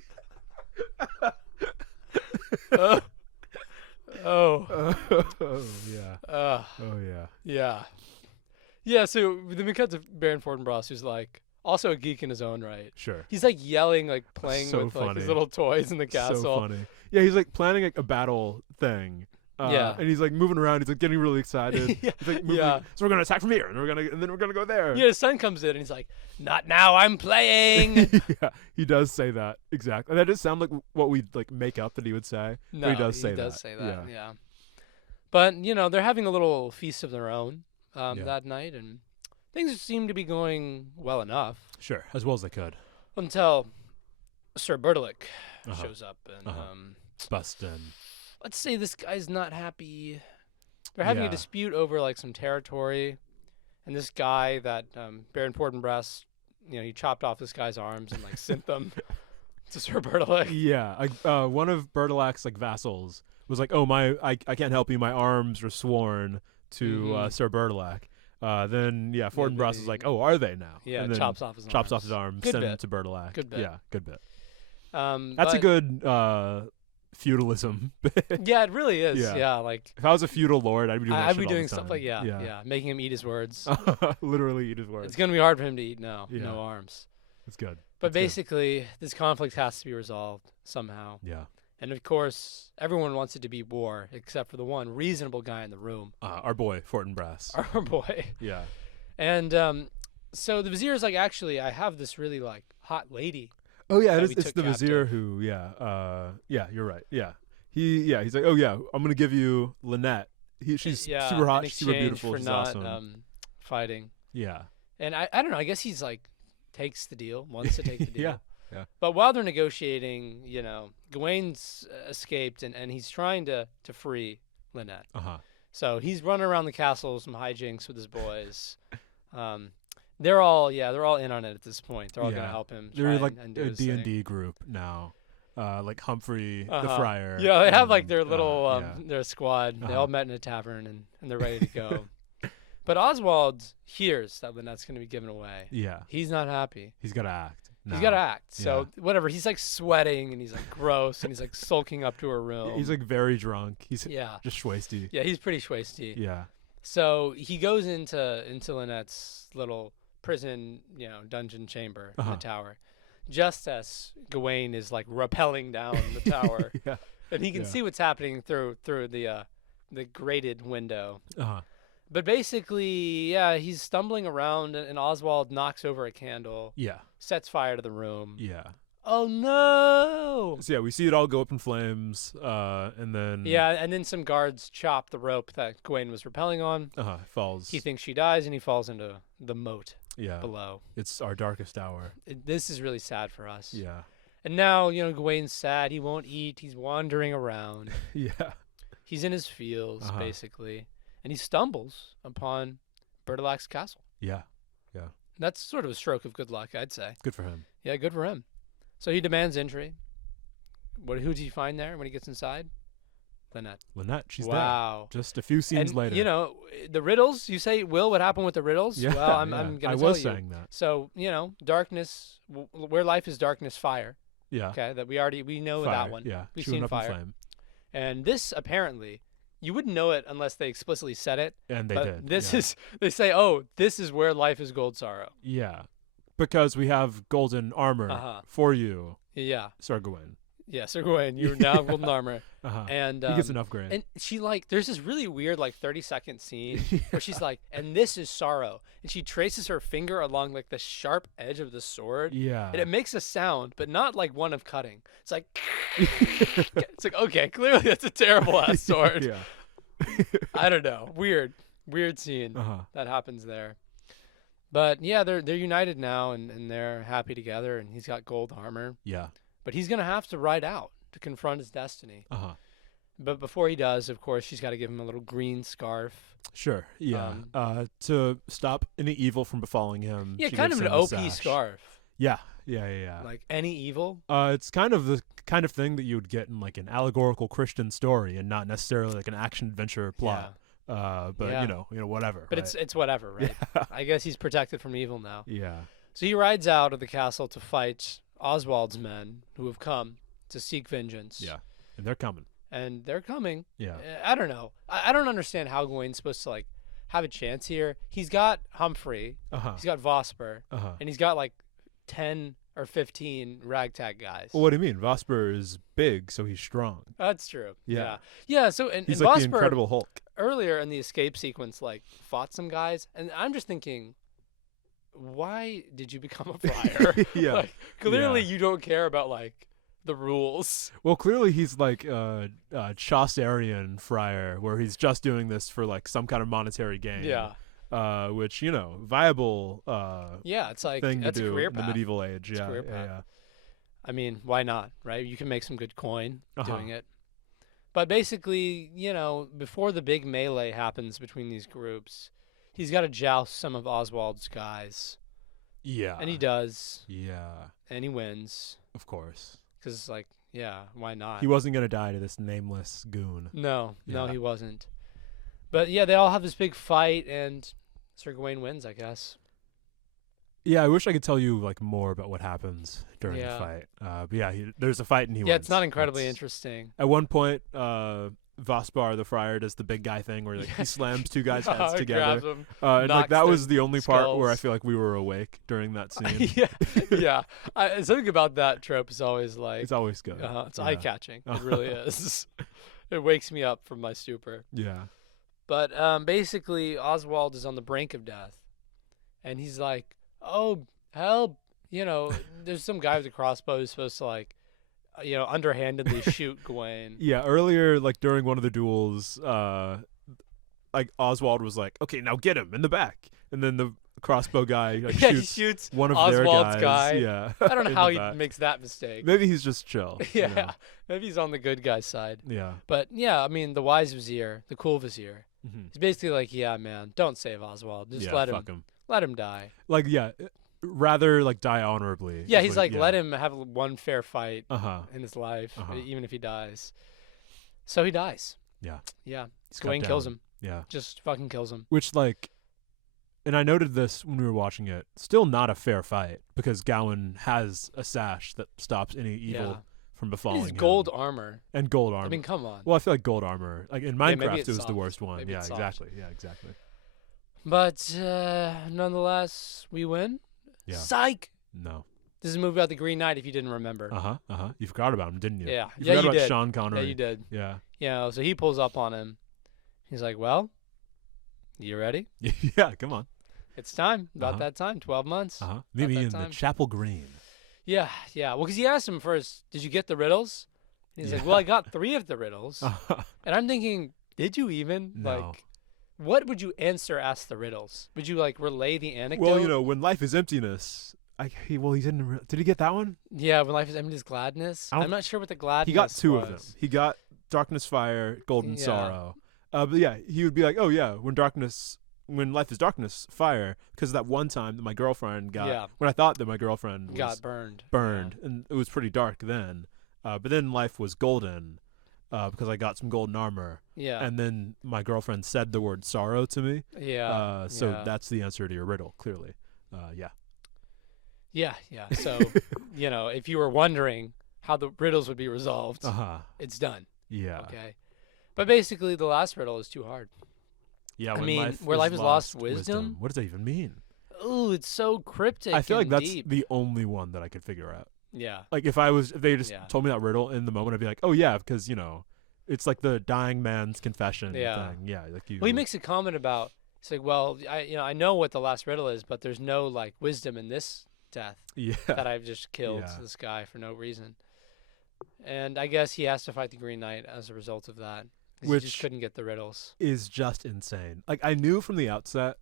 Oh. Oh yeah. Oh Yeah. yeah. Yeah, so then we cut to Baron Fortinbras, who's like also a geek in his own right. Sure. He's like yelling, like playing So with like his funny. little toys in the castle. So funny. Yeah, he's like planning like a battle thing. Yeah. And he's like moving around. He's like getting really excited. Yeah. He's like moving. Yeah. So we're gonna attack from here, and then we're gonna go there. Yeah, his son comes in and he's like, "Not now, I'm playing." Yeah, he does say that exactly. That does sound like what we'd like make up that he would say. No, but he does say that. Yeah. But you know, they're having a little feast of their own Yeah. that night, and things seem to be going well enough Sure, as well as they could. until Sir Bertilick Uh-huh. shows up, and Bust in. let's say this guy's not happy. They're having a Yeah. dispute over like some territory, and this guy that Baron Fortinbras, you know, he chopped off this guy's arms and like sent them to Sir Bertilick. Yeah, one of Bertilac's like vassals was like, "Oh I can't help you. My arms were sworn to Sir Bertilac." Then Fortinbras is like, "Oh, are they now?" Yeah, and then chops off his chops off his arms, Good send him bit. to Bertilac. Good bit. Yeah, good bit. That's That's a good feudalism bit. Yeah, it really is. Yeah. Yeah, like If I was a feudal lord, I'd be doing that I'd shit be all the doing stuff time. like yeah, making him eat his words. Literally eat his words. It's gonna be hard for him to eat now. Yeah. No arms. It's good. But That's good. basically, this conflict has to be resolved somehow. Yeah. And of course, everyone wants it to be war, except for the one reasonable guy in the room, Our boy Fortinbras. our boy. Yeah. And so the vizier's like, actually, I have this really like hot lady. Oh yeah, that it is, we it's took the vizier captive. who you're right. Yeah. He's like, "Oh yeah, I'm going to give you Lynette. She's Yeah, super hot, in she's super exchange beautiful, for she's not awesome." fighting. Yeah. And I don't know. I guess he's like takes the deal, wants to take the deal. Yeah. But while they're negotiating, you know, Gawain's escaped and he's trying to free Lynette. Uh-huh. So he's running around the castle, some hijinks with his boys. They're all in on it at this point. They're all gonna help him. They're try like and do a his thing. D&D group now. Like Humphrey the Uh-huh. friar. Yeah, they have like and, their little yeah. their squad. They Uh-huh. all met in a tavern and they're ready to go. But Oswald hears that Lynette's gonna be given away. Yeah. He's not happy. He's got to act. He's now. got to act. So whatever. He's like sweating and he's like gross and he's like sulking up to her room. He's like very drunk. He's yeah, just schwasty. yeah. He's pretty schwasty. Yeah. So he goes into Lynette's little prison, you know, dungeon chamber in Uh-huh. the tower, just as Gawain is like rappelling down the tower, Yeah. and he can Yeah. see what's happening through the grated window. Uh-huh. But basically, yeah, he's stumbling around, and Oswald knocks over a candle, Yeah. sets fire to the room. Yeah. Oh no! So yeah, we see it all go up in flames, and then Yeah, and then some guards chop the rope that Gawain was rappelling on. falls. He thinks she dies, and he falls into the moat yeah, below. it's our darkest hour. This is really sad for us. Yeah, And now, you know, Gawain's sad. He won't eat. He's wandering around. yeah, He's in his fields, Uh-huh. basically. And he stumbles upon Bertilac's castle. yeah. That's sort of a stroke of good luck, I'd say. Good for him. Yeah, good for him. So he demands entry. Who does he find there when he gets inside? Lynette. Lynette, she's Wow. there. Just a few scenes And, later. you know, the riddles, you say, Will, what happened with the riddles? Yeah, Well, I'm yeah. going to I tell was you. saying that. So, you know, darkness, where life is darkness, fire. Yeah. Okay, that we know Fire, that one. Yeah. We've Chewing seen up in fire. flame. And this, apparently, you wouldn't know it unless they explicitly said it. And they But did. this yeah. is, they say, oh, this is where life is gold sorrow. Yeah. Because we have golden armor Uh-huh. for you, Yeah. Sir Gawain. Yeah, Sir Gawain, you're now golden armor. Uh-huh. And He gets an upgrade. And she like, there's this really weird like 30-second scene where she's like, and this is sorrow, and she traces her finger along like the sharp edge of the sword, yeah. and it makes a sound, but not like one of cutting. It's like, it's like okay, clearly that's a terrible ass sword. Yeah. I don't know, weird scene Uh-huh. that happens there. But yeah, they're united now, and they're happy together, and he's got gold armor, Yeah. but he's gonna have to ride out. to confront his destiny. Uh-huh. But before he does, of course, she's got to give him a little green scarf. Sure. Yeah. To stop any evil from befalling him. Yeah, she kind of gives an him a OP sash. scarf. Yeah. Yeah. Like any evil. It's kind of the kind of thing that you would get in like an allegorical Christian story, and not necessarily like an action adventure plot. But Yeah. you know, whatever. But right? it's whatever, right? Yeah. I guess he's protected from evil now. Yeah. So he rides out of the castle to fight Oswald's men who have come to seek vengeance. Yeah. And they're coming. And they're coming. Yeah. I don't know. I don't understand how Gawain's supposed to like have a chance here. He's got Humphrey. Uh-huh. He's got Vosper. Uh-huh. And he's got like 10 or 15 ragtag guys. Well, what do you mean? Vosper is big, so he's strong. That's true. Yeah. Yeah. So and He's and like Vosper the Incredible Hulk. earlier in the escape sequence like fought some guys, and I'm just thinking, why did you become a friar? Yeah. Like, clearly Yeah. you don't care about like the rules. Well, clearly he's like a Chaucerian friar, where he's just doing this for like some kind of monetary gain. Yeah. Which viable Yeah, it's like thing to that's a do career in the path. medieval age. It's a Yeah, career yeah, path. yeah. I mean, why not, right? You can make some good coin Uh-huh. doing it. But basically, before the big melee happens between these groups, he's got to joust some of Oswald's guys. Yeah. And he does, Yeah, and he wins. of course. Because, like, yeah, why not? He wasn't gonna die to this nameless goon. No, Yeah. he wasn't. But, yeah, they all have this big fight, and Sir Gawain wins, I guess. Yeah, I wish I could tell you like more about what happens during Yeah. the fight. But yeah, there's a fight and he Yeah, wins. it's not incredibly That's- interesting. At one point, Vospar the friar does the big guy thing where like, he slams two guys' heads together. Grabs him. And like that knocks was their the only part where I skulls. feel like we were awake during that scene. yeah. Something about that trope is always like, It's always good. it's Yeah. eye-catching. It really is. It wakes me up from my stupor. Yeah. But basically, Oswald is on the brink of death. And he's like, oh, help. There's some guy with a crossbow who's supposed to, like, underhandedly shoot Gawain. Yeah, earlier, like during one of the duels, like Oswald was like, "Okay, now get him in the back," and then the crossbow guy like, Yeah, he shoots shoots one of Oswald's their guy. guys. Yeah, I don't know in how the he back. makes that mistake. Maybe he's just chill. Yeah, you know? maybe he's on the good guy's side. Yeah. But, yeah, I mean, the wise vizier, the cool vizier, Mm-hmm. he's basically like, yeah, man, don't save Oswald. Just Yeah, let fuck him. Let him die. Like, yeah, rather like die honorably. Yeah, is he's what- like, let him have one fair fight Uh-huh. in his life, Uh-huh. even if he dies. So he dies. Yeah. Yeah. He's cut Gawain kills down. him. Yeah. Just fucking kills him. Which like, and I noted this when we were watching it. Still not a fair fight because Gawain has a sash that stops any evil Yeah. from befalling His him. gold armor. And gold armor. I mean, come on. Well, I feel like gold armor, like in maybe Minecraft, it's it was the soft. worst one. Maybe Yeah, it's soft. exactly. Yeah, exactly. But nonetheless, we win. Yeah. Psych. No. This is a movie about the Green Knight, if you didn't remember. You forgot about him, didn't you? Yeah. You Yeah, forgot you about did. Sean Connery. Yeah, you did. Yeah. So he pulls up on him. He's like, well, you ready? Yeah. Come on. It's time. About Uh-huh. that time. 12 months. Meet me that in time. the Chapel Green. Yeah. Well, because he asked him first, did you get the riddles? And he's like, well, I got 3 of the riddles. And I'm thinking, did you even? No. Like, what would you ask the riddles? Would you, like, relay the anecdote? Well, when life is emptiness. He didn't. Did he get that one? Yeah, when life is empty is gladness. I'm not sure what the gladness He got 2 was. of them. He got darkness, fire, golden Yeah. sorrow. But yeah, he would be like, oh yeah, when life is darkness, fire, because that one time that my girlfriend got, when I thought that my girlfriend got burned. and it was pretty dark then. But then life was golden, because I got some golden armor. Yeah. And then my girlfriend said the word sorrow to me. Yeah. So that's the answer to your riddle, clearly. Yeah. Yeah. So, if you were wondering how the riddles would be resolved, it's done. Yeah. Okay. But basically, the last riddle is too hard. Yeah. I when mean, life where is life is lost wisdom? What does that even mean? Ooh, it's so cryptic. I feel like and that's deep. the only one that I could figure out. Yeah. Like if they just Yeah. told me that riddle in the moment, I'd be like, oh yeah, because it's like the dying man's confession Yeah. thing. Yeah, like Well, he makes a comment about. It's like, well, I know what the last riddle is, but there's no like wisdom in this death yeah. that I've just killed Yeah. this guy for no reason. And I guess he has to fight the Green Knight as a result of that. 'Cause he just Which couldn't get the riddles. is just insane. Like I knew from the outset,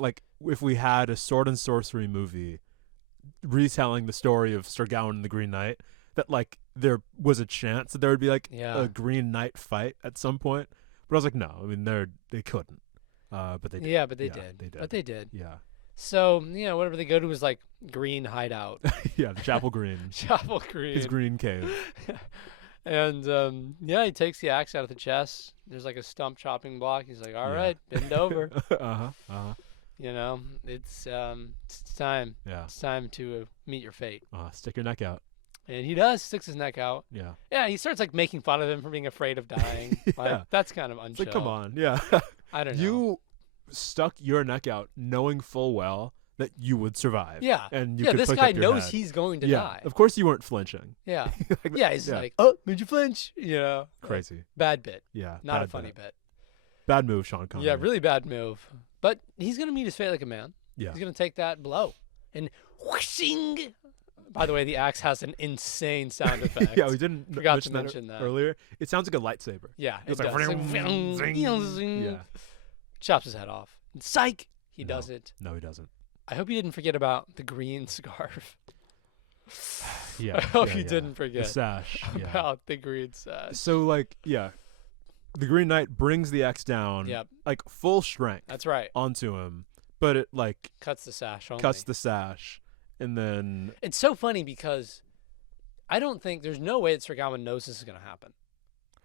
like if we had a sword and sorcery movie retelling the story of Sir Gawain and the Green Knight, that like there was a chance that there would be like Yeah. a Green Knight fight at some point. But I was like, no, I mean they couldn't. But they did. Yeah, but they Yeah, did. they did. But they did. Yeah. So, whatever they go to is like Green Hideout. Yeah, the Chapel Green. Chapel Green. His green cave. And he takes the axe out of the chest. There's like a stump chopping block. He's like, all right, bend over. It's time. Yeah. It's time to meet your fate. Stick your neck out. And he does, sticks his neck out. Yeah. Yeah, he starts like making fun of him for being afraid of dying. Yeah. Like, that's kind of unchill. It's like, come on. Yeah. I don't know. You stuck your neck out knowing full well that you would survive. Yeah. And you yeah, could this pick guy up your knows head. he's going to Yeah. die. Of course you weren't flinching. Yeah. Like, Yeah, he's yeah. like, oh, made you flinch? Crazy. Bad bit. Yeah. Not a bad funny bit. Bad move, Sean Connery. Yeah, really bad move. But he's going to meet his fate like a man. Yeah. He's going to take that blow. And whooshing. By the way, the axe has an insane sound effect. Yeah, we didn't Forgot to mention that. earlier. It sounds like a lightsaber. Yeah, It's it like, does. It's like, zing, zing. Yeah. Chops his head off. And psych! He No. doesn't. No, he doesn't. I hope you didn't forget about the green scarf. Yeah. I hope yeah, you yeah. didn't The forget sash. Yeah. about the green sash. So, like, yeah. The Green Knight brings the axe down, Yep, like, full strength that's right. onto him. But it, like, Cuts the sash only. cuts the sash. And then... It's so funny because I don't think there's no way that Sir Gawain knows this is going to happen.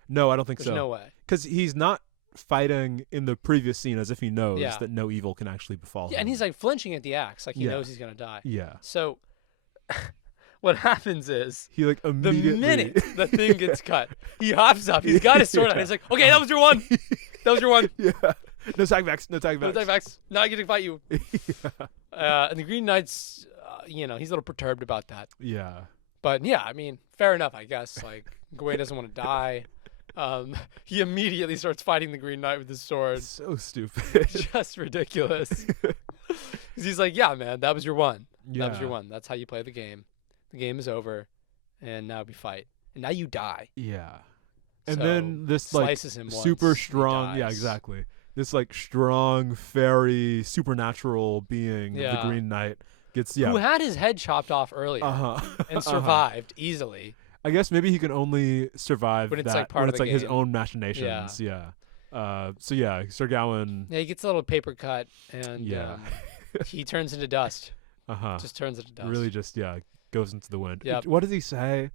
No, I don't think There's so. no way. Because he's not fighting in the previous scene as if he knows Yeah. that no evil can actually befall him. Yeah, and he's like flinching at the axe, like he Yeah. knows he's going to die. Yeah. So what happens is He, like, the immediately... minute the thing gets cut, he hops up. He's got his sword out. Yeah. He's like, okay, that was your one. That was your one. Yeah. No tag backs. No tag No backs. time backs. Now I get to fight you. Yeah. And the Green Knight's, he's a little perturbed about that. Yeah. But yeah, I mean, fair enough, I guess. Like, Gawain doesn't want to die. He immediately starts fighting the Green Knight with his sword. So stupid. Just ridiculous. 'Cause he's like, yeah, man, that was your one. Yeah. That was your one. That's how you play the game. The game is over, and now we fight. And now you die. Yeah. And So, then this like slices him once, super he strong, yeah, dies. exactly. This like strong fairy supernatural being, the Yeah. Green Knight gets Who had his head chopped off earlier uh-huh. and survived easily. I guess maybe he can only survive When it's, that like, part when of it's the like his game. own machinations. Yeah. So yeah, Sir Gawain. Yeah, he gets a little paper cut, and Yeah. he turns into dust. Uh-huh. Just turns into dust. Really just goes into the wind. Yep. What does he say?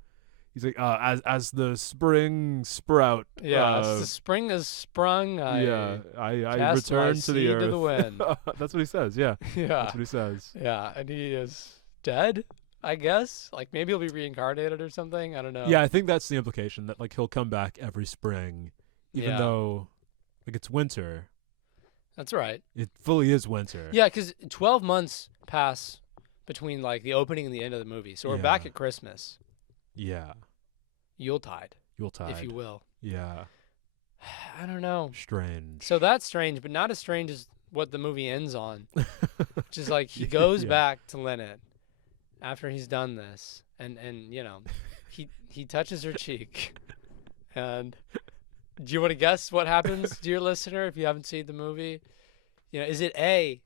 He's like, as the spring sprout. Yeah, as the spring has sprung, I I cast my return to the seed earth. to the wind. That's what he says. Yeah, Yeah, that's what he says. yeah, and he is dead, I guess. Like, maybe he'll be reincarnated or something. I don't know. Yeah, I think that's the implication, that like he'll come back every spring, even Yeah. though like it's winter. That's right. It fully is winter. Yeah, because 12 months pass between, like, the opening and the end of the movie. So we're back Yeah. at Christmas. Yeah. Yuletide, Yuletide. if you will. Yeah. I don't know. Strange. So that's strange, but not as strange as what the movie ends on. Which is like, he goes Yeah. back to Lynette after he's done this, and he touches her cheek. And do you want to guess what happens, dear listener, if you haven't seen the movie? Is it A,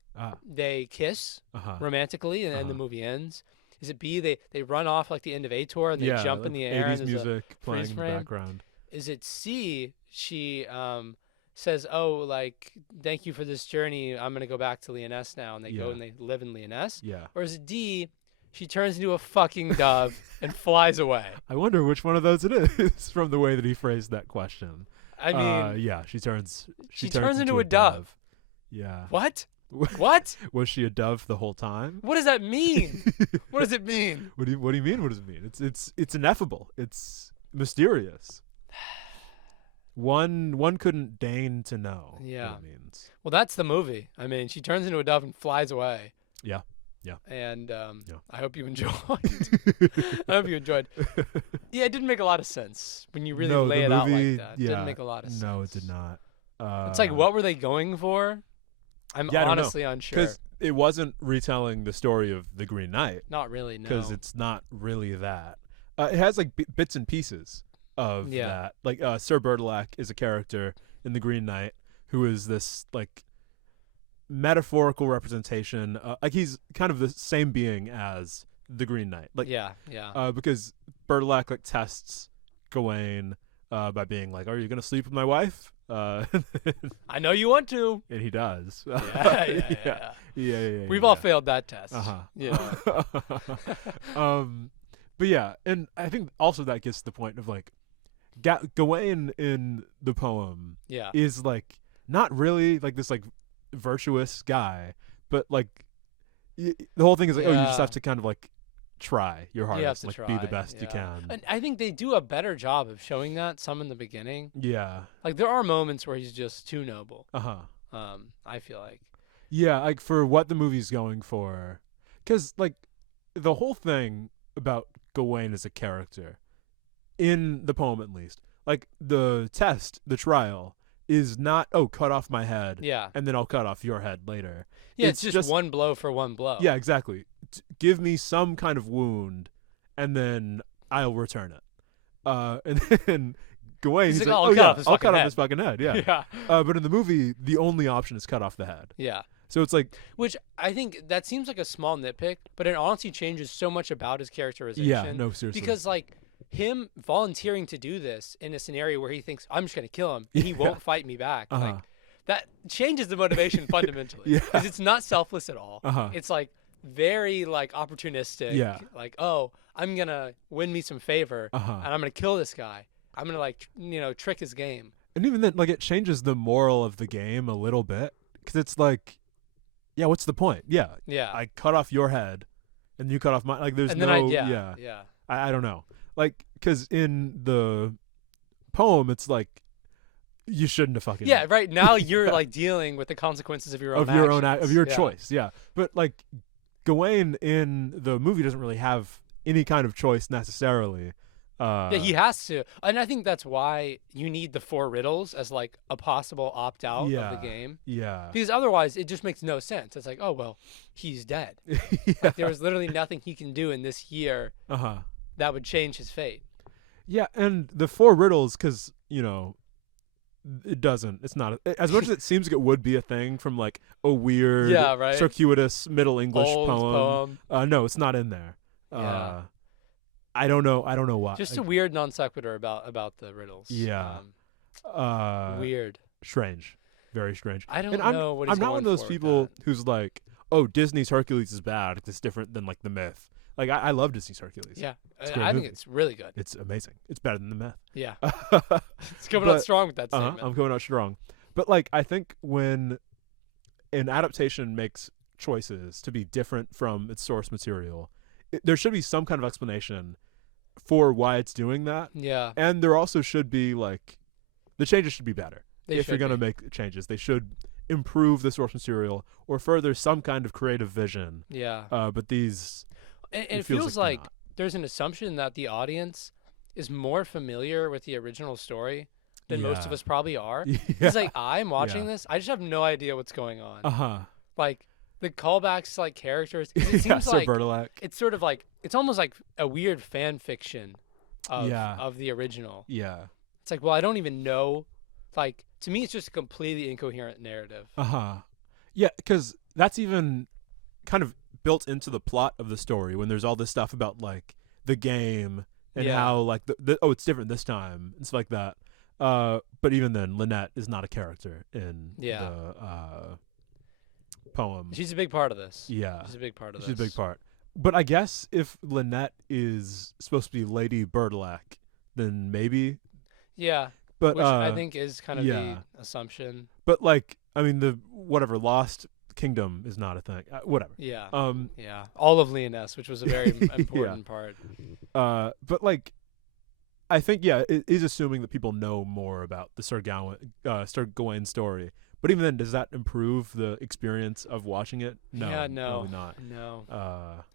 they kiss romantically and then the movie ends? Is it B, they run off like the end of A-Tour and they jump in the air 80s and there's a music playing freeze in the frame? background. Is it C, she says, oh, like, thank you for this journey, I'm going to go back to Lyonesse now, and they go Yeah. and they live in Lyonesse? Yeah. Or is it D, she turns into a fucking dove and flies away? I wonder which one of those it is from the way that he phrased that question. I mean, yeah, she turns into a dove. Yeah. What? What? Was she a dove the whole time? What does that mean? What does it mean? What do you mean? What does it mean? It's ineffable. It's mysterious. One couldn't deign to know Yeah. what it means. Well, that's the movie. I mean, she turns into a dove and flies away. Yeah. Yeah. And Yeah. I hope you enjoyed. I hope you enjoyed. Yeah, it didn't make a lot of sense when you really No, lay the it out movie, like that. It didn't make a lot of sense. No, it did not. It's like, what were they going for? I'm Yeah, I don't know. honestly unsure. Because it wasn't retelling the story of the Green Knight. Not really, no. Because it's not really that. It has like bits and pieces of that. Like Sir Bertilac is a character in the Green Knight who is this like metaphorical representation. Like he's kind of the same being as the Green Knight. Like, yeah. Because Bertilac like tests Gawain by being like, "Are you gonna sleep with my wife?" I know you want to. And he does. Yeah. We've all failed that test. Yeah. But yeah, and I think also that gets to the point of like Gawain in the poem is like not really like this like virtuous guy, but like the whole thing is like, oh, you just have to kind of like try your hardest, like be the best you can. And I think they do a better job of showing that some in the beginning. Yeah. Like there are moments where he's just too noble. I feel like. Yeah, like for what the movie's going for, because like the whole thing about Gawain as a character, in the poem at least, like the test, the trial, is not, oh, cut off my head, and then I'll cut off your head later. Yeah, it's just one blow for one blow. Yeah, exactly. Give me some kind of wound, and then I'll return it. And then Gawain, he's like, I'll cut off his fucking head. Yeah. But in the movie, the only option is cut off the head. Yeah. So it's like, which I think that seems like a small nitpick, but it honestly changes so much about his characterization. Yeah, no, seriously. Because like him volunteering to do this in a scenario where he thinks I'm just gonna kill him and he won't fight me back, like that changes the motivation fundamentally. Because it's not selfless at all. It's like very like opportunistic. Yeah. Like, oh, I'm gonna win me some favor and I'm gonna kill this guy. I'm gonna like trick his game. And even then, like it changes the moral of the game a little bit, because it's like, yeah, what's the point? Yeah. I cut off your head, and you cut off mine. Like, there's and no. Then I don't know. Like, because in the poem, it's like you shouldn't have fucking. Yeah. Right now, you're like dealing with the consequences of your own of your choice. Yeah. But like, Gawain in the movie doesn't really have any kind of choice necessarily. Yeah, he has to, and I think that's why you need the 4 riddles as like a possible opt out of the game. Yeah, because otherwise it just makes no sense. It's like, oh well, he's dead. Like, there was literally nothing he can do in this year that would change his fate. Yeah, and the 4 riddles, because it doesn't. It's not as much as it seems like it would be a thing from like a weird, circuitous Middle English poem. No, it's not in there. Yeah. I don't know why. Just a weird non sequitur about the riddles. Yeah. Weird. Strange. Very strange. I don't know what he's I'm not one of those people who's like, oh, Disney's Hercules is bad. It's different than like the myth. Like I love Disney's Hercules. Yeah. I think it's really good. It's amazing. It's better than the myth. Yeah. It's coming out strong with that statement. I'm coming out strong. But like I think when an adaptation makes choices to be different from its source material, there should be some kind of explanation for why it's doing that. Yeah. And there also should be like, the changes should be better. If you're going to make changes, they should improve the source material or further some kind of creative vision. Yeah. But these, and it feels like there's an assumption that the audience is more familiar with the original story than most of us probably are. It's like, I'm watching this, I just have no idea what's going on. Like, the callbacks to like characters, it seems like Bertilac. It's sort of like, it's almost like a weird fan fiction of the original. Yeah. It's like, well, I don't even know. Like, to me, it's just a completely incoherent narrative. Yeah, because that's even kind of built into the plot of the story when there's all this stuff about like the game and how like it's different this time and stuff like that. But even then, Lynette is not a character in the poem. She's a big part of this. Yeah. She's a big part of this. She's a big part. But I guess if Lynette is supposed to be Lady Bertilac, then maybe. Yeah. But which I think is kind of the assumption. But like, I mean, the Lost Kingdom is not a thing. Whatever. Yeah. Yeah. All of Leoness, which was a very important part. But like, I think it is assuming that people know more about the Sir Gawain story. But even then, does that improve the experience of watching it? No. Yeah, no. Probably not. No.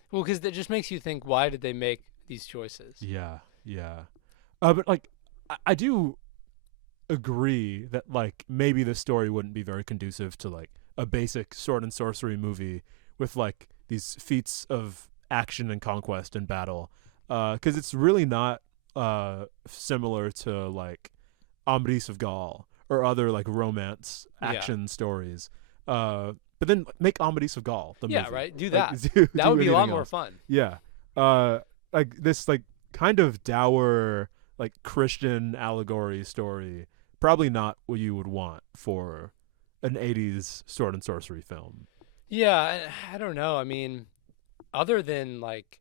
Well, because it just makes you think, why did they make these choices? Yeah, yeah. But like, I do agree that like maybe the story wouldn't be very conducive to like a basic sword and sorcery movie with like these feats of action and conquest and battle, because it's really not similar to like Amadis of Gaul or other like romance action stories. But then make Amadis of Gaul the movie. Right. Do that. That would be a lot more fun. Yeah. like this like kind of dour like Christian allegory story. Probably not what you would want for an 80s sword and sorcery film. Yeah, I don't know. I mean, other than like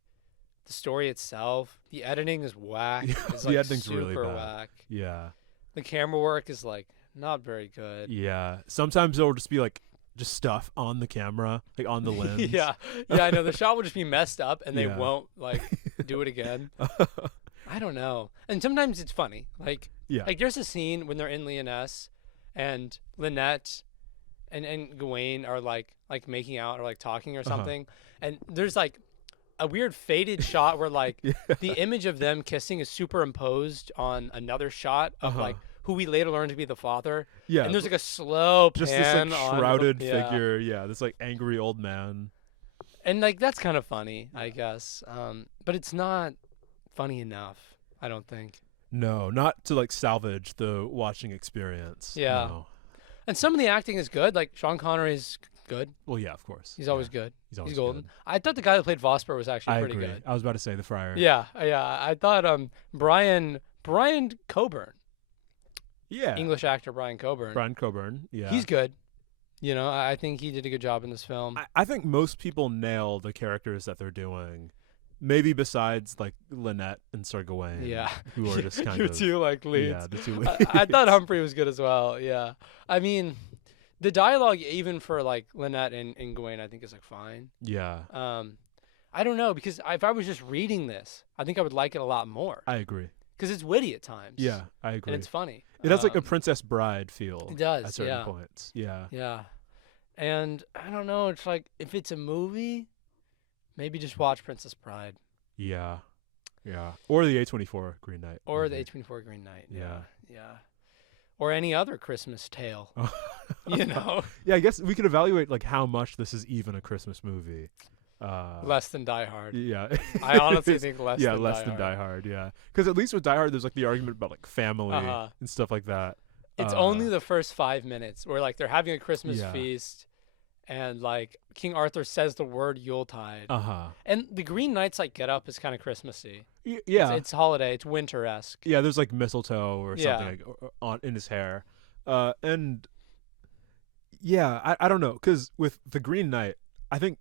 the story itself, the editing is whack. It's The like editing's super really bad. whack. Yeah. The camera work is like not very good. Yeah. Sometimes it'll just be like just stuff on the camera, like on the lens. Yeah, I know. The shot will just be messed up, and they Yeah. won't like do it again. I don't know. And sometimes it's funny. Like there's a scene when they're in Lyonesse, and Lynette and Gawain are like making out or like talking or something, and there's like a weird faded shot where like the image of them kissing is superimposed on another shot of like who we later learn to be the father. Yeah. And there's like a slow pan just this like on shrouded the, figure. Yeah. This like angry old man. And like that's kind of funny, I guess. But it's not funny enough, I don't think. No, not to like salvage the watching experience. Yeah. No. And some of the acting is good. Like Sean Connery's good. Well, yeah, of course. He's always good. He's always golden. good. I thought the guy that played Vosper was actually I pretty agree. good. I was about to say the friar. Yeah. I thought Brian Coburn, Yeah. English actor Brian Coburn. Brian Coburn. Yeah. He's good. You know, I think he did a good job in this film. I think most people nail the characters that they're doing. Maybe besides like Lynette and Sir Gawain. Yeah. Who are just kind Your of two like leads. Yeah, the two leads. I thought Humphrey was good as well. Yeah. I mean, the dialogue even for like Lynette and Gawain, I think is like fine. Yeah. I don't know, because if I was just reading this, I think I would like it a lot more. I agree. Because it's witty at times. Yeah, I agree. And it's funny. It has like a Princess Bride feel. It does, at certain yeah. points. Yeah. Yeah. And I don't know, it's like if it's a movie, maybe just watch Princess Bride. Yeah. Yeah. Or the A24 Green Knight. Or movie. the A24 Green Knight. Yeah. Yeah. Or any other Christmas tale. You know? Yeah, I guess we could evaluate like how much this is even a Christmas movie. Less than Die Hard. Yeah. I honestly think less than less Die than Hard. Die Hard, yeah. Because at least with Die Hard, there's like the argument about like family and stuff like that. It's only the first 5 minutes where like they're having a Christmas Yeah. feast, and like King Arthur says the word Yuletide. Uh-huh. And the Green Knight's like get up is kind of Christmassy. Yeah. It's holiday. It's winter-esque. Yeah, there's like mistletoe or Yeah. something like, on in his hair. And yeah, I don't know, because with the Green Knight, I think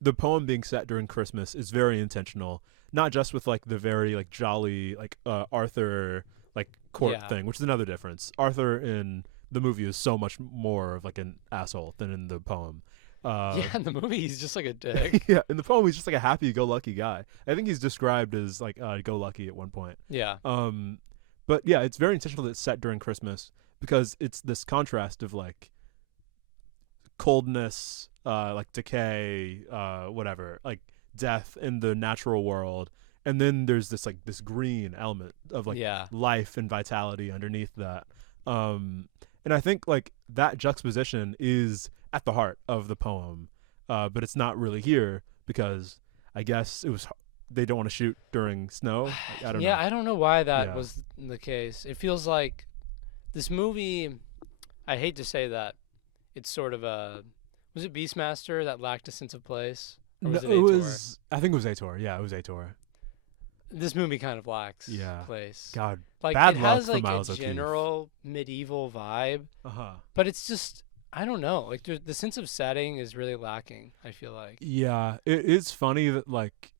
the poem being set during Christmas is very intentional, not just with like the very like jolly like Arthur like court Yeah. thing, which is another difference. Arthur in the movie is so much more of like an asshole than in the poem. Yeah, in the movie he's just like a dick. Yeah, in the poem he's just like a happy-go-lucky guy. I think he's described as like go-lucky at one point. Yeah. But yeah, it's very intentional that it's set during Christmas because it's this contrast of like coldness, like decay, whatever, like death in the natural world, and then there's this like this green element of like Yeah. life and vitality underneath that. And I think like that juxtaposition is at the heart of the poem, but it's not really here because I guess they don't want to shoot during snow. I don't know. Yeah, I don't know why that Yeah. was the case. It feels like this movie, I hate to say that, it's sort of a, was it Beastmaster that lacked a sense of place? Or was No, it Ator? I think it was Ator. Yeah, it was Ator. This movie kind of lacks Yeah. place. God, Like bad it luck has for like Miles a O'Keefe. general medieval vibe, but it's just, I don't know. Like the sense of setting is really lacking, I feel like. Yeah, it is funny that like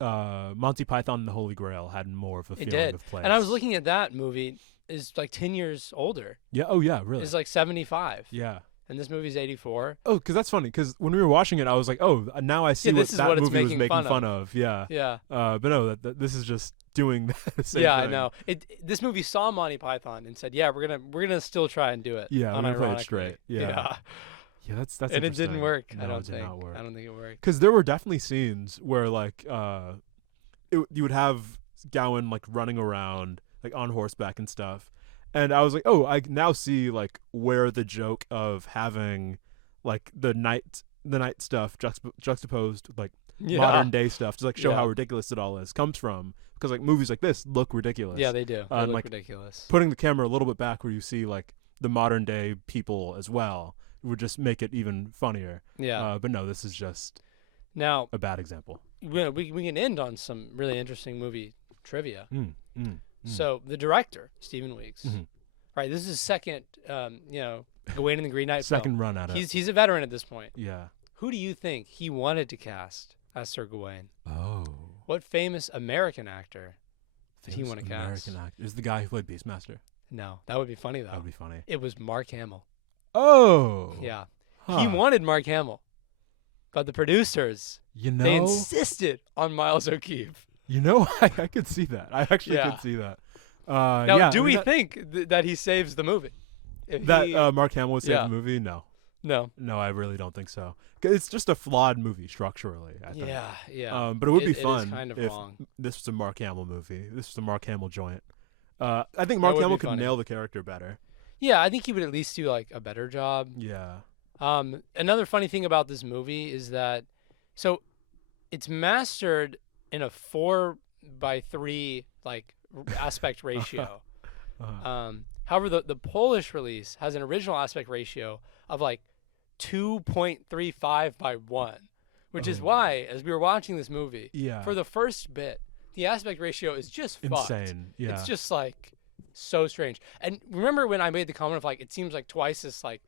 Monty Python and the Holy Grail had more of a It feeling did. of place. And I was looking at that movie, is like 10 years older. Yeah. Oh yeah. Really. Is like 75. Yeah. And this movie's 84. Oh, because that's funny. Because when we were watching it, I was like, oh, now I see Yeah, what this is that what it's movie was making making fun fun of. of. Yeah. Yeah. But no, this is just doing the same Yeah, thing. I know. This movie saw Monty Python and said, "Yeah, we're gonna still try and do it." Yeah, we're gonna play it unironically. straight. Yeah. Yeah, that's And it didn't interesting. work. No, I don't it did think. not work. I don't think it worked. Because there were definitely scenes where like you would have Gawain like running around like on horseback and stuff, and I was like, oh, I now see like where the joke of having like the night stuff juxtaposed with like modern day stuff to like show how ridiculous it all is comes from, because like movies like this look ridiculous. Yeah, they do. They and, look like, ridiculous. Putting the camera a little bit back where you see like the modern day people as well would just make it even funnier. Yeah. But no, this is just Now, a bad example. we can end on some really interesting movie trivia. So the director, Stephen Weeks, right? This is his second, Gawain and the Green Knight Second film. run at it. He's a veteran at this point. Yeah. Who do you think he wanted to cast as Sir Gawain? Oh. What famous American actor did he want to cast? American actor is the guy who played Beastmaster. No, that would be funny though. That would be funny. It was Mark Hamill. Oh. Yeah. Huh. He wanted Mark Hamill, but the producers they know, insisted on Miles O'Keefe. I could see that. I actually could see that. Now, yeah, do we think that he saves the movie? If that Mark Hamill would save Yeah. the movie? No. No. No, I really don't think so. 'Cause it's just a flawed movie structurally, I think. Yeah. But it would be It fun is kind of if wrong. this was a Mark Hamill movie. This was a Mark Hamill joint. I think That Mark would Hamill be could funny. nail the character better. Yeah, I think he would at least do like a better job. Yeah. Another funny thing about this movie is that, so it's mastered in a 4:3 like aspect ratio. However, the Polish release has an original aspect ratio of like 2.35:1, which is why, as we were watching this movie, Yeah. for the first bit, the aspect ratio is just fucked. Insane. Yeah. It's just like so strange. And remember when I made the comment of like it seems like twice as like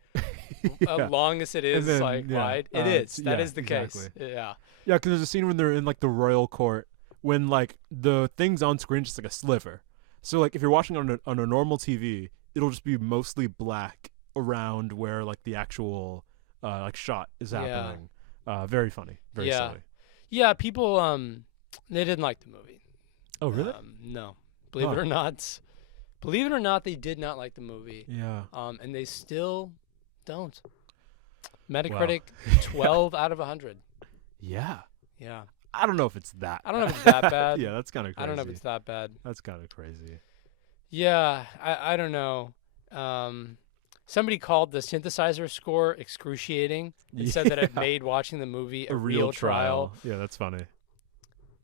long as it is then, like yeah, wide? It is. That yeah, is the exactly. case. Yeah. Yeah, because there's a scene when they're in like the royal court when like the things on screen just like a sliver. So like if you're watching on a normal TV, it'll just be mostly black around where like the actual like shot is happening. Very funny. Very silly. Yeah, people they didn't like the movie. Oh really? No. Believe it or not. Believe it or not, they did not like the movie. Yeah. And they still don't. Metacritic 12 out of 100. Yeah. Yeah. I don't know if it's that. I don't know if it's that bad. Yeah, that's kind of crazy. I don't know if it's that bad. That's kind of crazy. Yeah, I don't know. Somebody called the synthesizer score excruciating and said that it made watching the movie a real trial. Yeah, that's funny.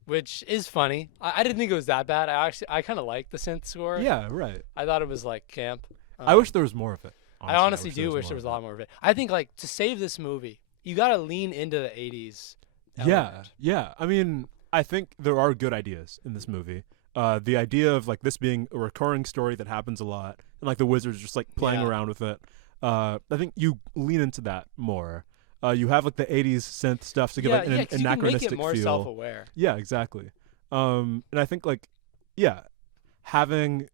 Which is funny. I didn't think it was that bad. I kind of liked the synth score. Yeah, right. I thought it was like camp. I wish there was more of it. I honestly do wish there was a lot more of it. I think like to save this movie, you got to lean into the 80s. element. Yeah. I mean, I think there are good ideas in this movie. The idea of like this being a recurring story that happens a lot, and like the wizards just like playing around with it. I think you lean into that more. You have like the 80s synth stuff to give like an 'cause you can anachronistic make it more feel. self-aware. Yeah, exactly. And I think like, having,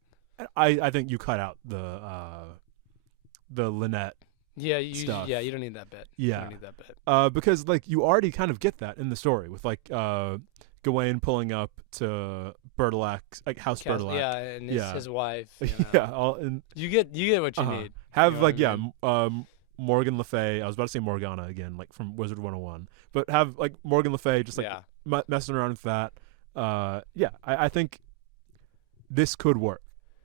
I think you cut out the Lynette. Yeah, you stuff. you don't need that bit. Yeah. You don't need that bit. Because like you already kind of get that in the story with like Gawain pulling up to Bertilac, like House Bertilac. Yeah, and his wife. You get what you need. Have You know like what I mean? Morgan Le Fay. I was about to say Morgana again, like from Wizard 101, but have like Morgan Le Fay just like messing around with that. I think this could work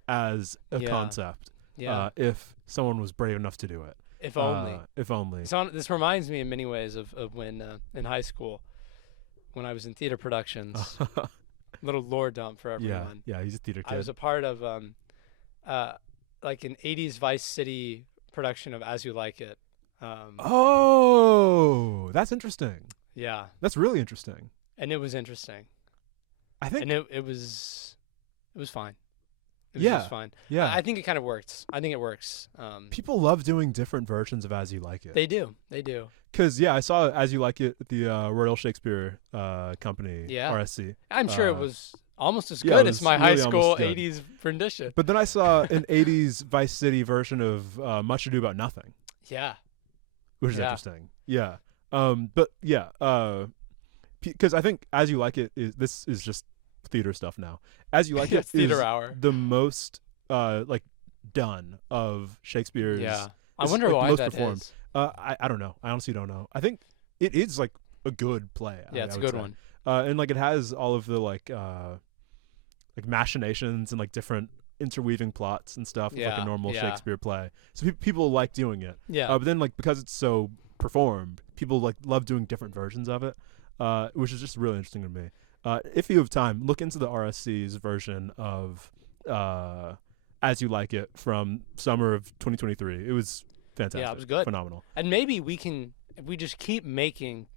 as a concept. Yeah. If someone was brave enough to do it. If only. If only. This reminds me in many ways of when in high school, when I was in theater productions. Little lore dump for everyone. Yeah, he's a theater kid. I was a part of like an 80s Vice City production of As You Like It. That's interesting. Yeah. That's really interesting. And it was interesting. I think. And it was fine. It was just fine. Yeah. I think it kind of works. I think it works. People love doing different versions of As You Like It. They do. Because, I saw As You Like It at the Royal Shakespeare Company, Yeah. RSC. I'm sure it was almost as it good was as my really high school almost good. 80s rendition. But then I saw an 80s Vice City version of Much Ado About Nothing. Yeah. Which is interesting. Yeah. Because I think As You Like It this is just theater stuff now. As You Like It theater is hour. the most like done of Shakespeare's. Yeah. I It's, wonder like, why most that performed. is. I don't know. I honestly don't know. I think it is like a good play. Yeah, it's a good one. And like it has all of the like machinations and like different interweaving plots and stuff of like a normal Shakespeare play. So people like doing it. Yeah. But then like because it's so performed, people like love doing different versions of it, which is just really interesting to me. If you have time, look into the RSC's version of As You Like It from summer of 2023. It was fantastic. Yeah, it was good. Phenomenal. And maybe we can, if we just keep making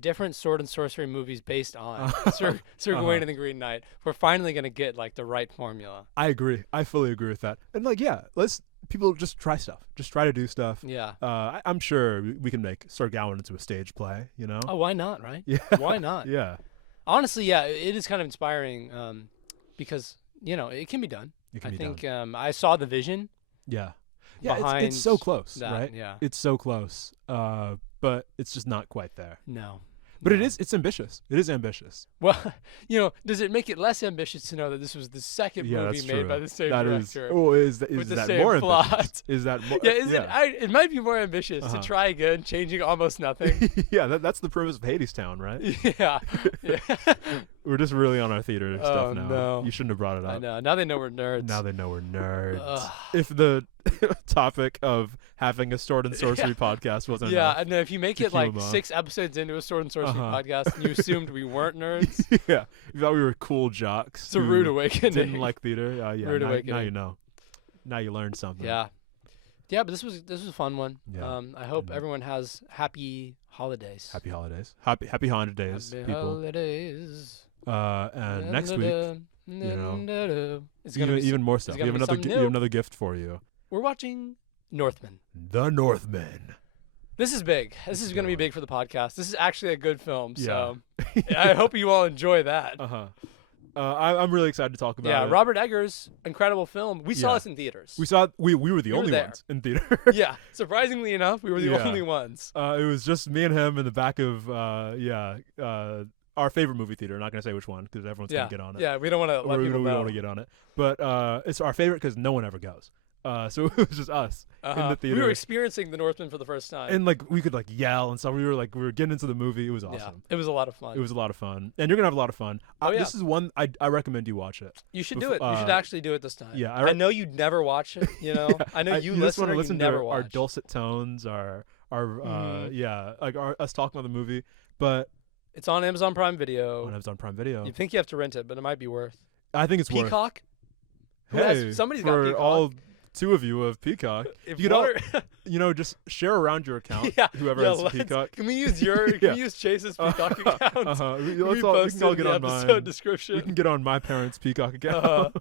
different sword and sorcery movies based on Sir Gawain and the Green Knight, we're finally gonna get like the right formula. I agree. I fully agree with that. And like, yeah, people just try stuff. Just try to do stuff. Yeah. I'm sure we can make Sir Gawain into a stage play. You know? Oh, why not? Right? Yeah. Why not? Yeah. Honestly, yeah, it is kind of inspiring because it can be done. I think I saw the vision. Yeah. Yeah, it's so close, that, right? Yeah. It's so close. But it's just not quite there. No. But it's ambitious. It is ambitious. Well, does it make it less ambitious to know that this was the second movie made by the same director? Is that more plot. ambitious? Is that more? Yeah, it might be more ambitious to try again, changing almost nothing. Yeah, that's the premise of Hadestown, right? Yeah. We're just really on our theater stuff now. No. You shouldn't have brought it up. I know. Now they know we're nerds. Ugh. If the topic of having a sword and sorcery podcast wasn't enough, and if you make it like 6 episodes into a sword and sorcery podcast, and you assumed we weren't nerds. Yeah, you thought we were cool jocks. It's a rude awakening. Didn't like theater. Yeah, rude awakening. Now you know. Now you learned something. Yeah, but this was a fun one. Yeah. I hope everyone has happy holidays. Happy holidays. Happy holidays, happy people. holidays. And next week, it's gonna be even more stuff. We have another gift for you. We're watching Northman. The Northman. This is big. This is going to be big for the podcast. This is actually a good film, so I hope you all enjoy that. I'm really excited to talk about it. Yeah, Robert Eggers, incredible film. We saw this in theaters. We were the only ones in theater. Yeah, surprisingly enough, we were the only ones. It was just me and him in the back of our favorite movie theater. I'm not going to say which one because everyone's going to get on it. Yeah, we don't want to let people know. We don't want to get on it. But it's our favorite because no one ever goes. So it was just us in the theater. We were experiencing the Northman for the first time. And like we could like yell and stuff. We were getting into the movie. It was awesome. Yeah, it was a lot of fun. It was a lot of fun. And you're going to have a lot of fun. This is one I recommend you watch it. You should do it. You should actually do it this time. Yeah, I know you'd never watch it, I know you listen to never watch. Our dulcet tones, our us talking about the movie, but it's on Amazon Prime Video. On Amazon Prime Video. You think you have to rent it, but it might be worth. I think it's Peacock? Hey, somebody's got Peacock. All 2 of you of Peacock. If you know, just share around your account. Whoever has Peacock. Can we use Can we use Chase's Peacock account? We can all get on mine. Description. We can get on my parents' Peacock account.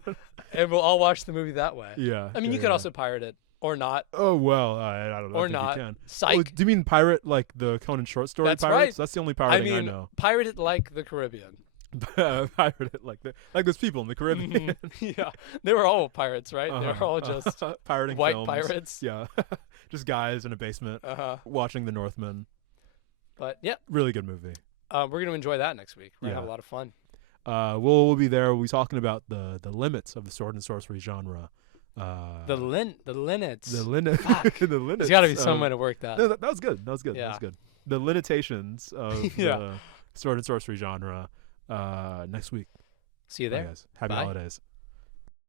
And we'll all watch the movie that way. Yeah. I mean, you could also pirate it. Or not. Oh, well, I don't know. Or not. You can. Psych. Oh, do you mean pirate like the Conan short story That's pirates? right. That's the only pirating I mean, know. Pirate it like the Caribbean. Pirate it like those people in the Caribbean. Yeah. They were all pirates, right? They were all just pirating white films. pirates. Yeah. Just guys in a basement watching The Northman. But, yeah. Really good movie. We're going to enjoy that next week. We're going to have a lot of fun. We'll be there. We'll be talking about the limits of the sword and sorcery genre. The linnets. The linnets. There's got to be some way to work that. No, that was good. Yeah. That was good. The limitations of the sword and sorcery genre next week. See you there. Bye, guys. Happy holidays.